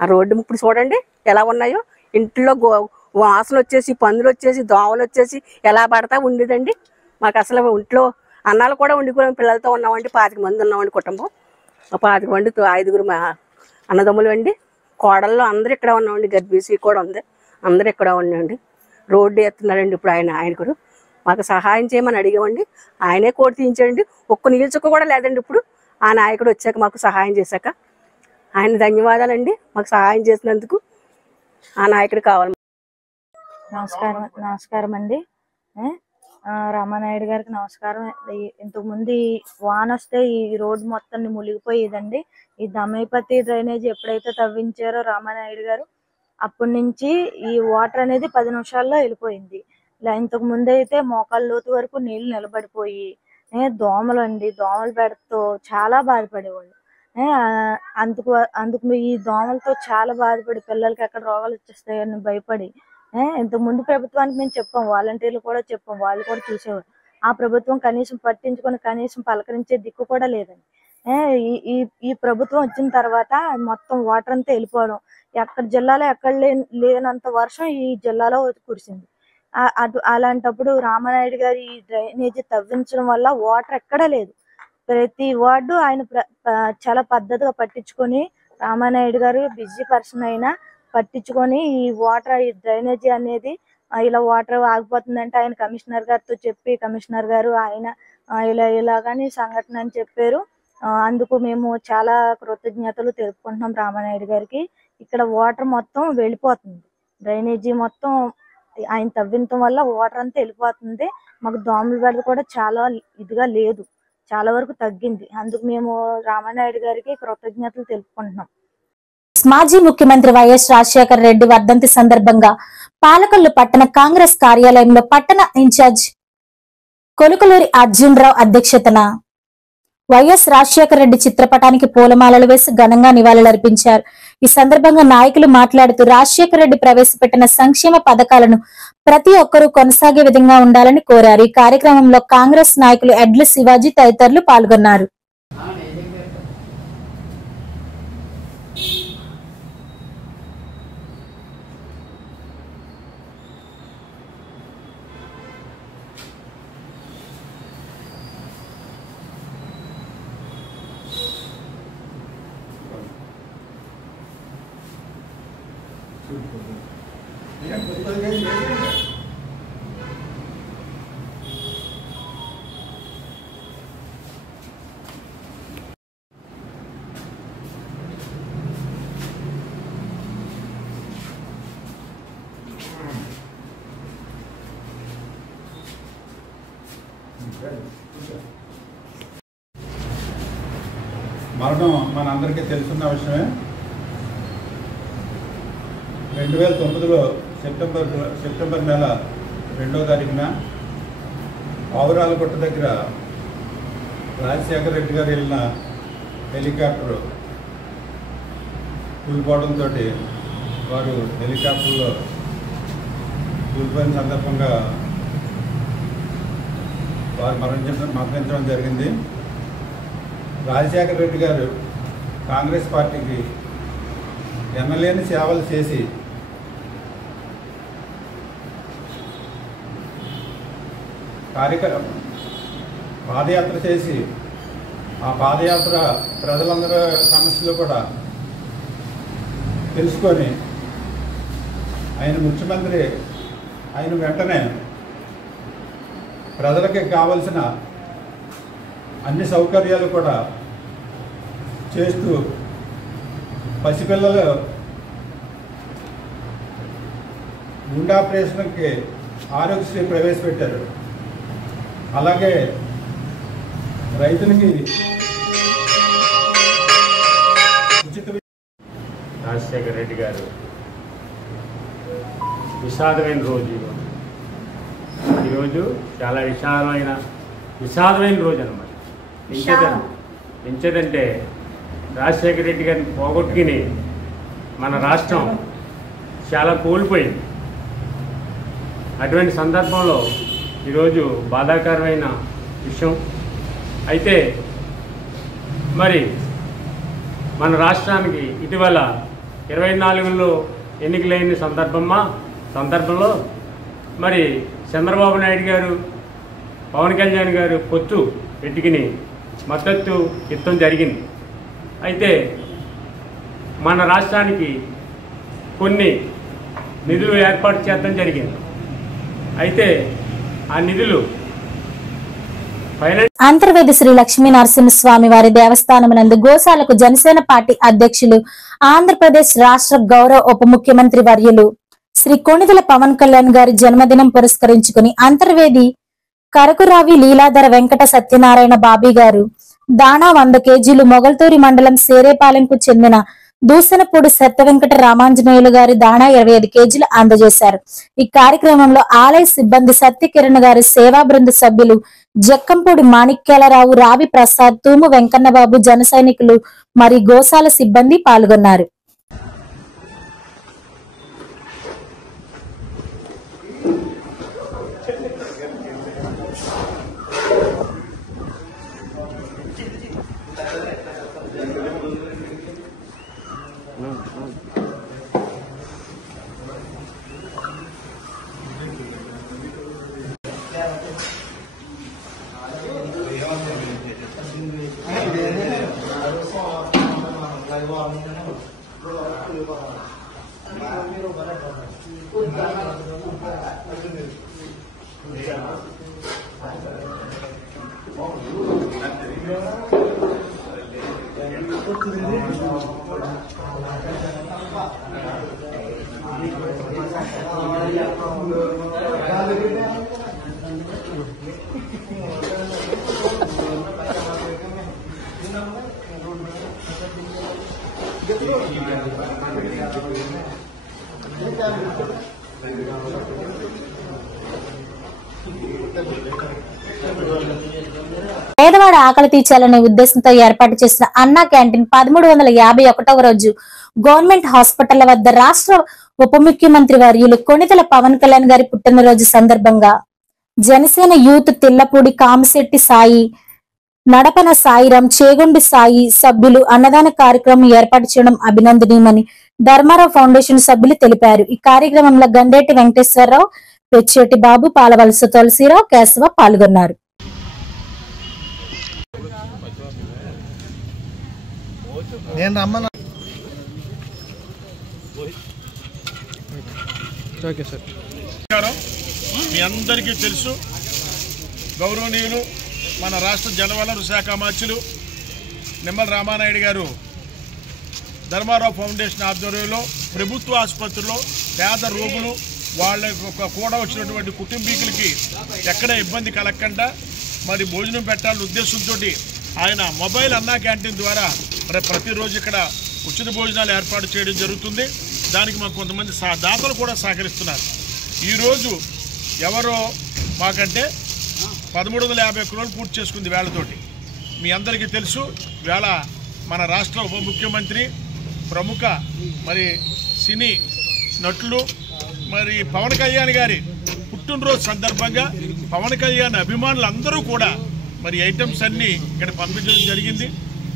ఆ రోడ్డు ఇప్పుడు చూడండి ఎలా ఉన్నాయో. ఇంట్లో వాసన వచ్చేసి, పందులు వచ్చేసి, దోమలు వచ్చేసి ఎలా పడతా ఉండేదండి. మాకు అసలు ఇంట్లో అన్నాలు కూడా వండుకోలేము. పిల్లలతో ఉన్నామండి, 25 మంది ఉన్నామండి కుటుంబం. 25 మంది, 5గురు అన్నదమ్ములు అండి. కోడల్లో అందరూ ఇక్కడ ఉన్నామండి. గర్భిణీ కూడా ఉంది, అందరూ ఇక్కడ ఉన్నామండి. రోడ్డు ఎత్తున్నాడండి ఇప్పుడు ఆయనకుడు. మాకు సహాయం చేయమని అడిగామండి. ఆయనే కోడి తీయించాడండి. ఒక్క నీళ్ళ చుక్క కూడా లేదండి ఇప్పుడు. ఆ నాయకుడు వచ్చాక మాకు సహాయం చేశాక ఆయన ధన్యవాదాలండి. మాకు సహాయం చేసినందుకు ఆ నాయకుడు కావాలి. నమస్కారం అండి. రామానాయుడు గారికి నమస్కారం. ఇంతకుముందు వాన వస్తే ఈ రోడ్డు మొత్తం మునిగిపోయేదండి. ఈ దమయపతి డ్రైనేజ్ ఎప్పుడైతే తవ్వించారో రామానాయుడు గారు, అప్పటి నుంచి ఈ వాటర్ అనేది 10 నిమిషాల్లో వెళ్ళిపోయింది. ఇంతకు ముందు అయితే మోకాళ్ళ లోతు వరకు నీళ్లు నిలబడిపోయి దోమలు పెడుతూ చాలా బాధపడేవాళ్ళు. అందుకు అందుకు ఈ దోమలతో చాలా బాధపడి పిల్లలకి ఎక్కడ రోగాలు వచ్చేస్తాయని భయపడి ఇంతకు ముందు ప్రభుత్వానికి మేము చెప్పాం, వాలంటీర్లు కూడా చెప్పాం, వాళ్ళు కూడా చూసేవారు. ఆ ప్రభుత్వం కనీసం పట్టించుకొని కనీసం పలకరించే దిక్కు కూడా లేదండి. ఈ ప్రభుత్వం వచ్చిన తర్వాత మొత్తం వాటర్ అంతా వెళ్ళిపోవడం, ఎక్కడ జిల్లాలో ఎక్కడ లేనంత వర్షం ఈ జిల్లాలో కురిసింది. అలాంటప్పుడు రామానాయుడు గారు ఈ డ్రైనేజీ తవ్వించడం వల్ల వాటర్ ఎక్కడా లేదు. ప్రతి వార్డు ఆయన చాలా పద్ధతిగా పట్టించుకొని, రామానాయుడు గారు బిజీ పర్సన్ అయినా పట్టించుకొని ఈ వాటర్ ఈ డ్రైనేజీ అనేది ఇలా వాటర్ ఆగిపోతుందంటే ఆయన కమిషనర్ గారితో చెప్పి కమిషనర్ గారు ఆయన ఇలాగని సంఘటన అని చెప్పారు. అందుకు మేము చాలా కృతజ్ఞతలు తెలుపుకుంటున్నాం రామానాయుడు గారికి. ఇక్కడ వాటర్ మొత్తం వెళ్ళిపోతుంది, డ్రైనేజీ మొత్తం ఆయన తవ్వించడం వల్ల వాటర్ అంతా వెళ్ళిపోతుంది. మాకు దోమల బెడద కూడా చాలా ఇదిగా లేదు, చాలా వరకు తగ్గింది. అందుకు మేము రామానాయుడు గారికి కృతజ్ఞతలు తెలుపుకుంటున్నాం. మాజీ ముఖ్యమంత్రి వైఎస్ రాజశేఖర రెడ్డి వర్ధంతి సందర్భంగా పాలకొల్లు పట్టణ కాంగ్రెస్ కార్యాలయంలో పట్టణ ఇన్ఛార్జ్ కొలుకులూరి అర్జున్ రావు అధ్యక్షతన వైఎస్ రాజశేఖర రెడ్డి చిత్రపటానికి పూలమాలలు వేసి ఘనంగా నివాళులర్పించారు. ఈ సందర్భంగా నాయకులు మాట్లాడుతూ రాజశేఖర రెడ్డి ప్రవేశపెట్టిన సంక్షేమ పథకాలను ప్రతి ఒక్కరూ కొనసాగే విధంగా ఉండాలని కోరారు. ఈ కార్యక్రమంలో కాంగ్రెస్ నాయకులు ఎడ్ల శివాజీ తదితరులు పాల్గొన్నారు. మరణం మనందరికీ తెలుసున్న విషయమే. 2009లో సెప్టెంబర్ నెల 2వ తారీఖున ఆవురాలగుట్ట దగ్గర రాజశేఖర రెడ్డి గారు వెళ్ళిన హెలికాప్టర్ కూలిపోవడంతో వారు హెలికాప్టర్లో కూలిపోయిన సందర్భంగా వారు మరణించడం జరిగింది. రాజశేఖర రెడ్డి గారు కాంగ్రెస్ పార్టీకి ఎనలేని సేవలు చేసి పాదయాత్ర చేసి ఆ పాదయాత్ర ప్రజలందరూ సమస్యలు కూడా తెలుసుకొని ఆయన ముఖ్యమంత్రి అయిన వెంటనే ప్రజలకి కావలసిన అన్ని సౌకర్యాలు కూడా చేస్తూ పసిపిల్లలు గుండె ఆపరేషన్కి ఆరోగ్యశ్రీ ప్రవేశపెట్టారు. అలాగే రైతులకి ఉచిత రాజశేఖర రెడ్డి గారు విషాదమైన రోజు ఈరోజు చాలా విషాదమైన రోజు అన్నమాట. ఎంచేదంటే రాజశేఖర రెడ్డి గారిని పోగొట్టుకుని మన రాష్ట్రం చాలా కోల్పోయింది. అటువంటి సందర్భంలో ఈరోజు బాధాకరమైన విషయం. అయితే మరి మన రాష్ట్రానికి ఇటీవల 24లో ఎన్నికలైన సందర్భంలో మరి చంద్రబాబు నాయుడు గారు పవన్ కళ్యాణ్ గారు పొత్తు పెట్టుకుని మద్దతు ఇవ్వడం జరిగింది. అయితే మన రాష్ట్రానికి కొన్ని నిధులు ఏర్పాటు చేయడం జరిగింది. అయితే ఆ నిధులు అంతర్వేది శ్రీ లక్ష్మీ నరసింహస్వామి వారి దేవస్థానమునందు గోశాలకు జనసేన పార్టీ అధ్యక్షులు ఆంధ్రప్రదేశ్ రాష్ట్ర గౌరవ ఉప ముఖ్యమంత్రి వర్యులు శ్రీ కొణిదెల పవన్ కళ్యాణ్ గారి జన్మదినం పురస్కరించుకుని అంతర్వేది కరకురావి లీలాధర వెంకట సత్యనారాయణ బాబీ గారు దాణా 100 కేజీలు మొగల్తూరి మండలం సేరేపాలెంకు చెందిన దూసనపూడి సత్యవెంకట రామాంజనేయులు గారి దాణా 25 కేజీలు అందజేశారు. ఈ కార్యక్రమంలో ఆలయ సిబ్బంది సత్యకిరణ్ గారి సేవా బృంద సభ్యులు జక్కంపూడి మాణిక్యాలరావు, రావి ప్రసాద్, తూము వెంకన్నబాబు, జన సైనికులు మరియు గోశాల సిబ్బంది పాల్గొన్నారు. పేదవాడ ఆకలి తీర్చాలనే ఉద్దేశంతో ఏర్పాటు చేసిన అన్నా క్యాంటీన్ 1351వ రోజు గవర్నమెంట్ హాస్పిటల్ వద్ద రాష్ట్ర ఉప ముఖ్యమంత్రి వర్యులు కొణిదెల పవన్ కళ్యాణ్ గారి పుట్టినరోజు సందర్భంగా జనసేన యూత్ తిల్లపూడి కామిశెట్టి సాయి, నడపన సాయిరాం, చేగుండి సాయి సభ్యులు అన్నదాన కార్యక్రమం ఏర్పాటు చేయడం అభినందనీయమని ధర్మారావు ఫౌండేషన్ సభ్యులు తెలిపారు. ఈ కార్యక్రమంలో గండేటి వెంకటేశ్వరరావు, పెచ్చేటి బాబు, పాలవలస తులసిరావు, కేశవ పాల్గొన్నారు. మీ అందరికీ తెలుసు, గౌరవనీయులు మన రాష్ట్ర జలవనరు శాఖ మంత్రులు నిమ్మల రామానాయుడు గారు ధర్మారావు ఫౌండేషన్ ఆధ్వర్యంలో ప్రభుత్వ ఆసుపత్రుల్లో పేద రోగులు వాళ్ళకు కూడా వచ్చినటువంటి కుటుంబీకులకి ఎక్కడ ఇబ్బంది కలగకుండా మరి భోజనం పెట్టాలనే ఉద్దేశంతో ఆయన మొబైల్ అన్నా క్యాంటీన్ ద్వారా ప్రతిరోజు ఇక్కడ ఉచిత భోజనాలు ఏర్పాటు చేయడం జరుగుతుంది. దానికి మాకు కొంతమంది దాతలు కూడా సహకరిస్తున్నారు. ఈరోజు ఎవరో మాకంటే 1350 crores పూర్తి చేసుకుంది వేళతోటి. మీ అందరికీ తెలుసు, వేళ మన రాష్ట్ర ఉప ముఖ్యమంత్రి, ప్రముఖ మరి సినీ నటులు మరి పవన్ కళ్యాణ్ గారి పుట్టినరోజు సందర్భంగా పవన్ కళ్యాణ్ అభిమానులందరూ కూడా మరి ఐటమ్స్ అన్నీ ఇక్కడ పంపించడం జరిగింది.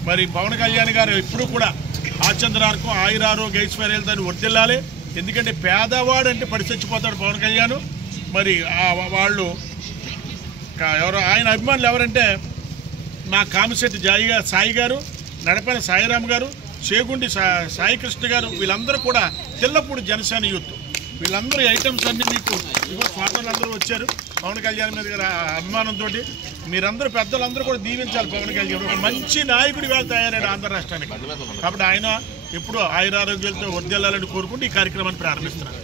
మరి పవన్ కళ్యాణ్ గారు ఎప్పుడు కూడా ఆచంద్రార్కం ఆయురారోగ్య ఐశ్వర్యాలతో వర్దిల్లాలి. ఎందుకంటే పేదవాడు అంటే పడి చచ్చిపోతాడు పవన్ కళ్యాణ్. మరి వాళ్ళు ఎవరు ఆయన అభిమానులు ఎవరంటే మా కామిశెట్టి సాయి గారు, నడపన సాయిరామ్ గారు, చేగుండి సాయికృష్ణ గారు, వీళ్ళందరూ కూడా తిల్లపూడి జనసేన యూత్. వీళ్ళందరూ ఐటమ్స్ అన్నీ మీకు ఫోటోలు అందరూ వచ్చారు. పవన్ కళ్యాణ్ మీద అభిమానంతో మీరందరూ పెద్దలందరూ కూడా దీవించాలి. పవన్ కళ్యాణ్ ఒక మంచి నాయకుడి వేళ తయారయ్యాడు ఆంధ్ర రాష్ట్రానికి. కాబట్టి ఆయన ఎప్పుడు ఆయురారోగ్యాలతో వర్దిల్లాలని కోరుకుంటూ ఈ కార్యక్రమాన్ని ప్రారంభిస్తున్నారు.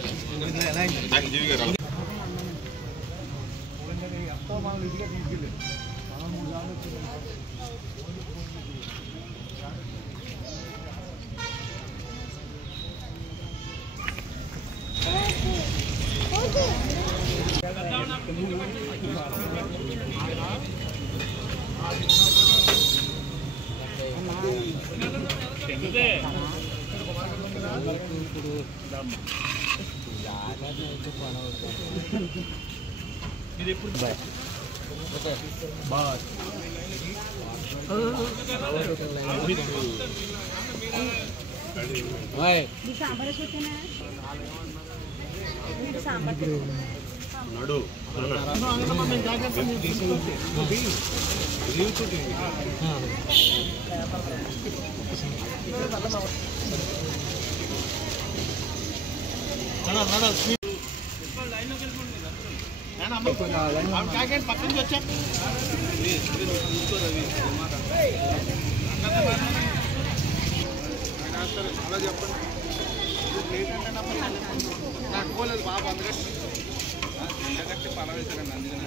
పక్కన వచ్చా అలా చెప్పండి. నాకు పోలేదు బాబు, అందుకట్టి పలం వేసారండి. అందుకని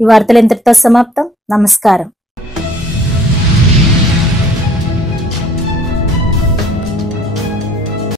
ఈ వార్తలు ఇంతటితో సమాప్తం. నమస్కారం.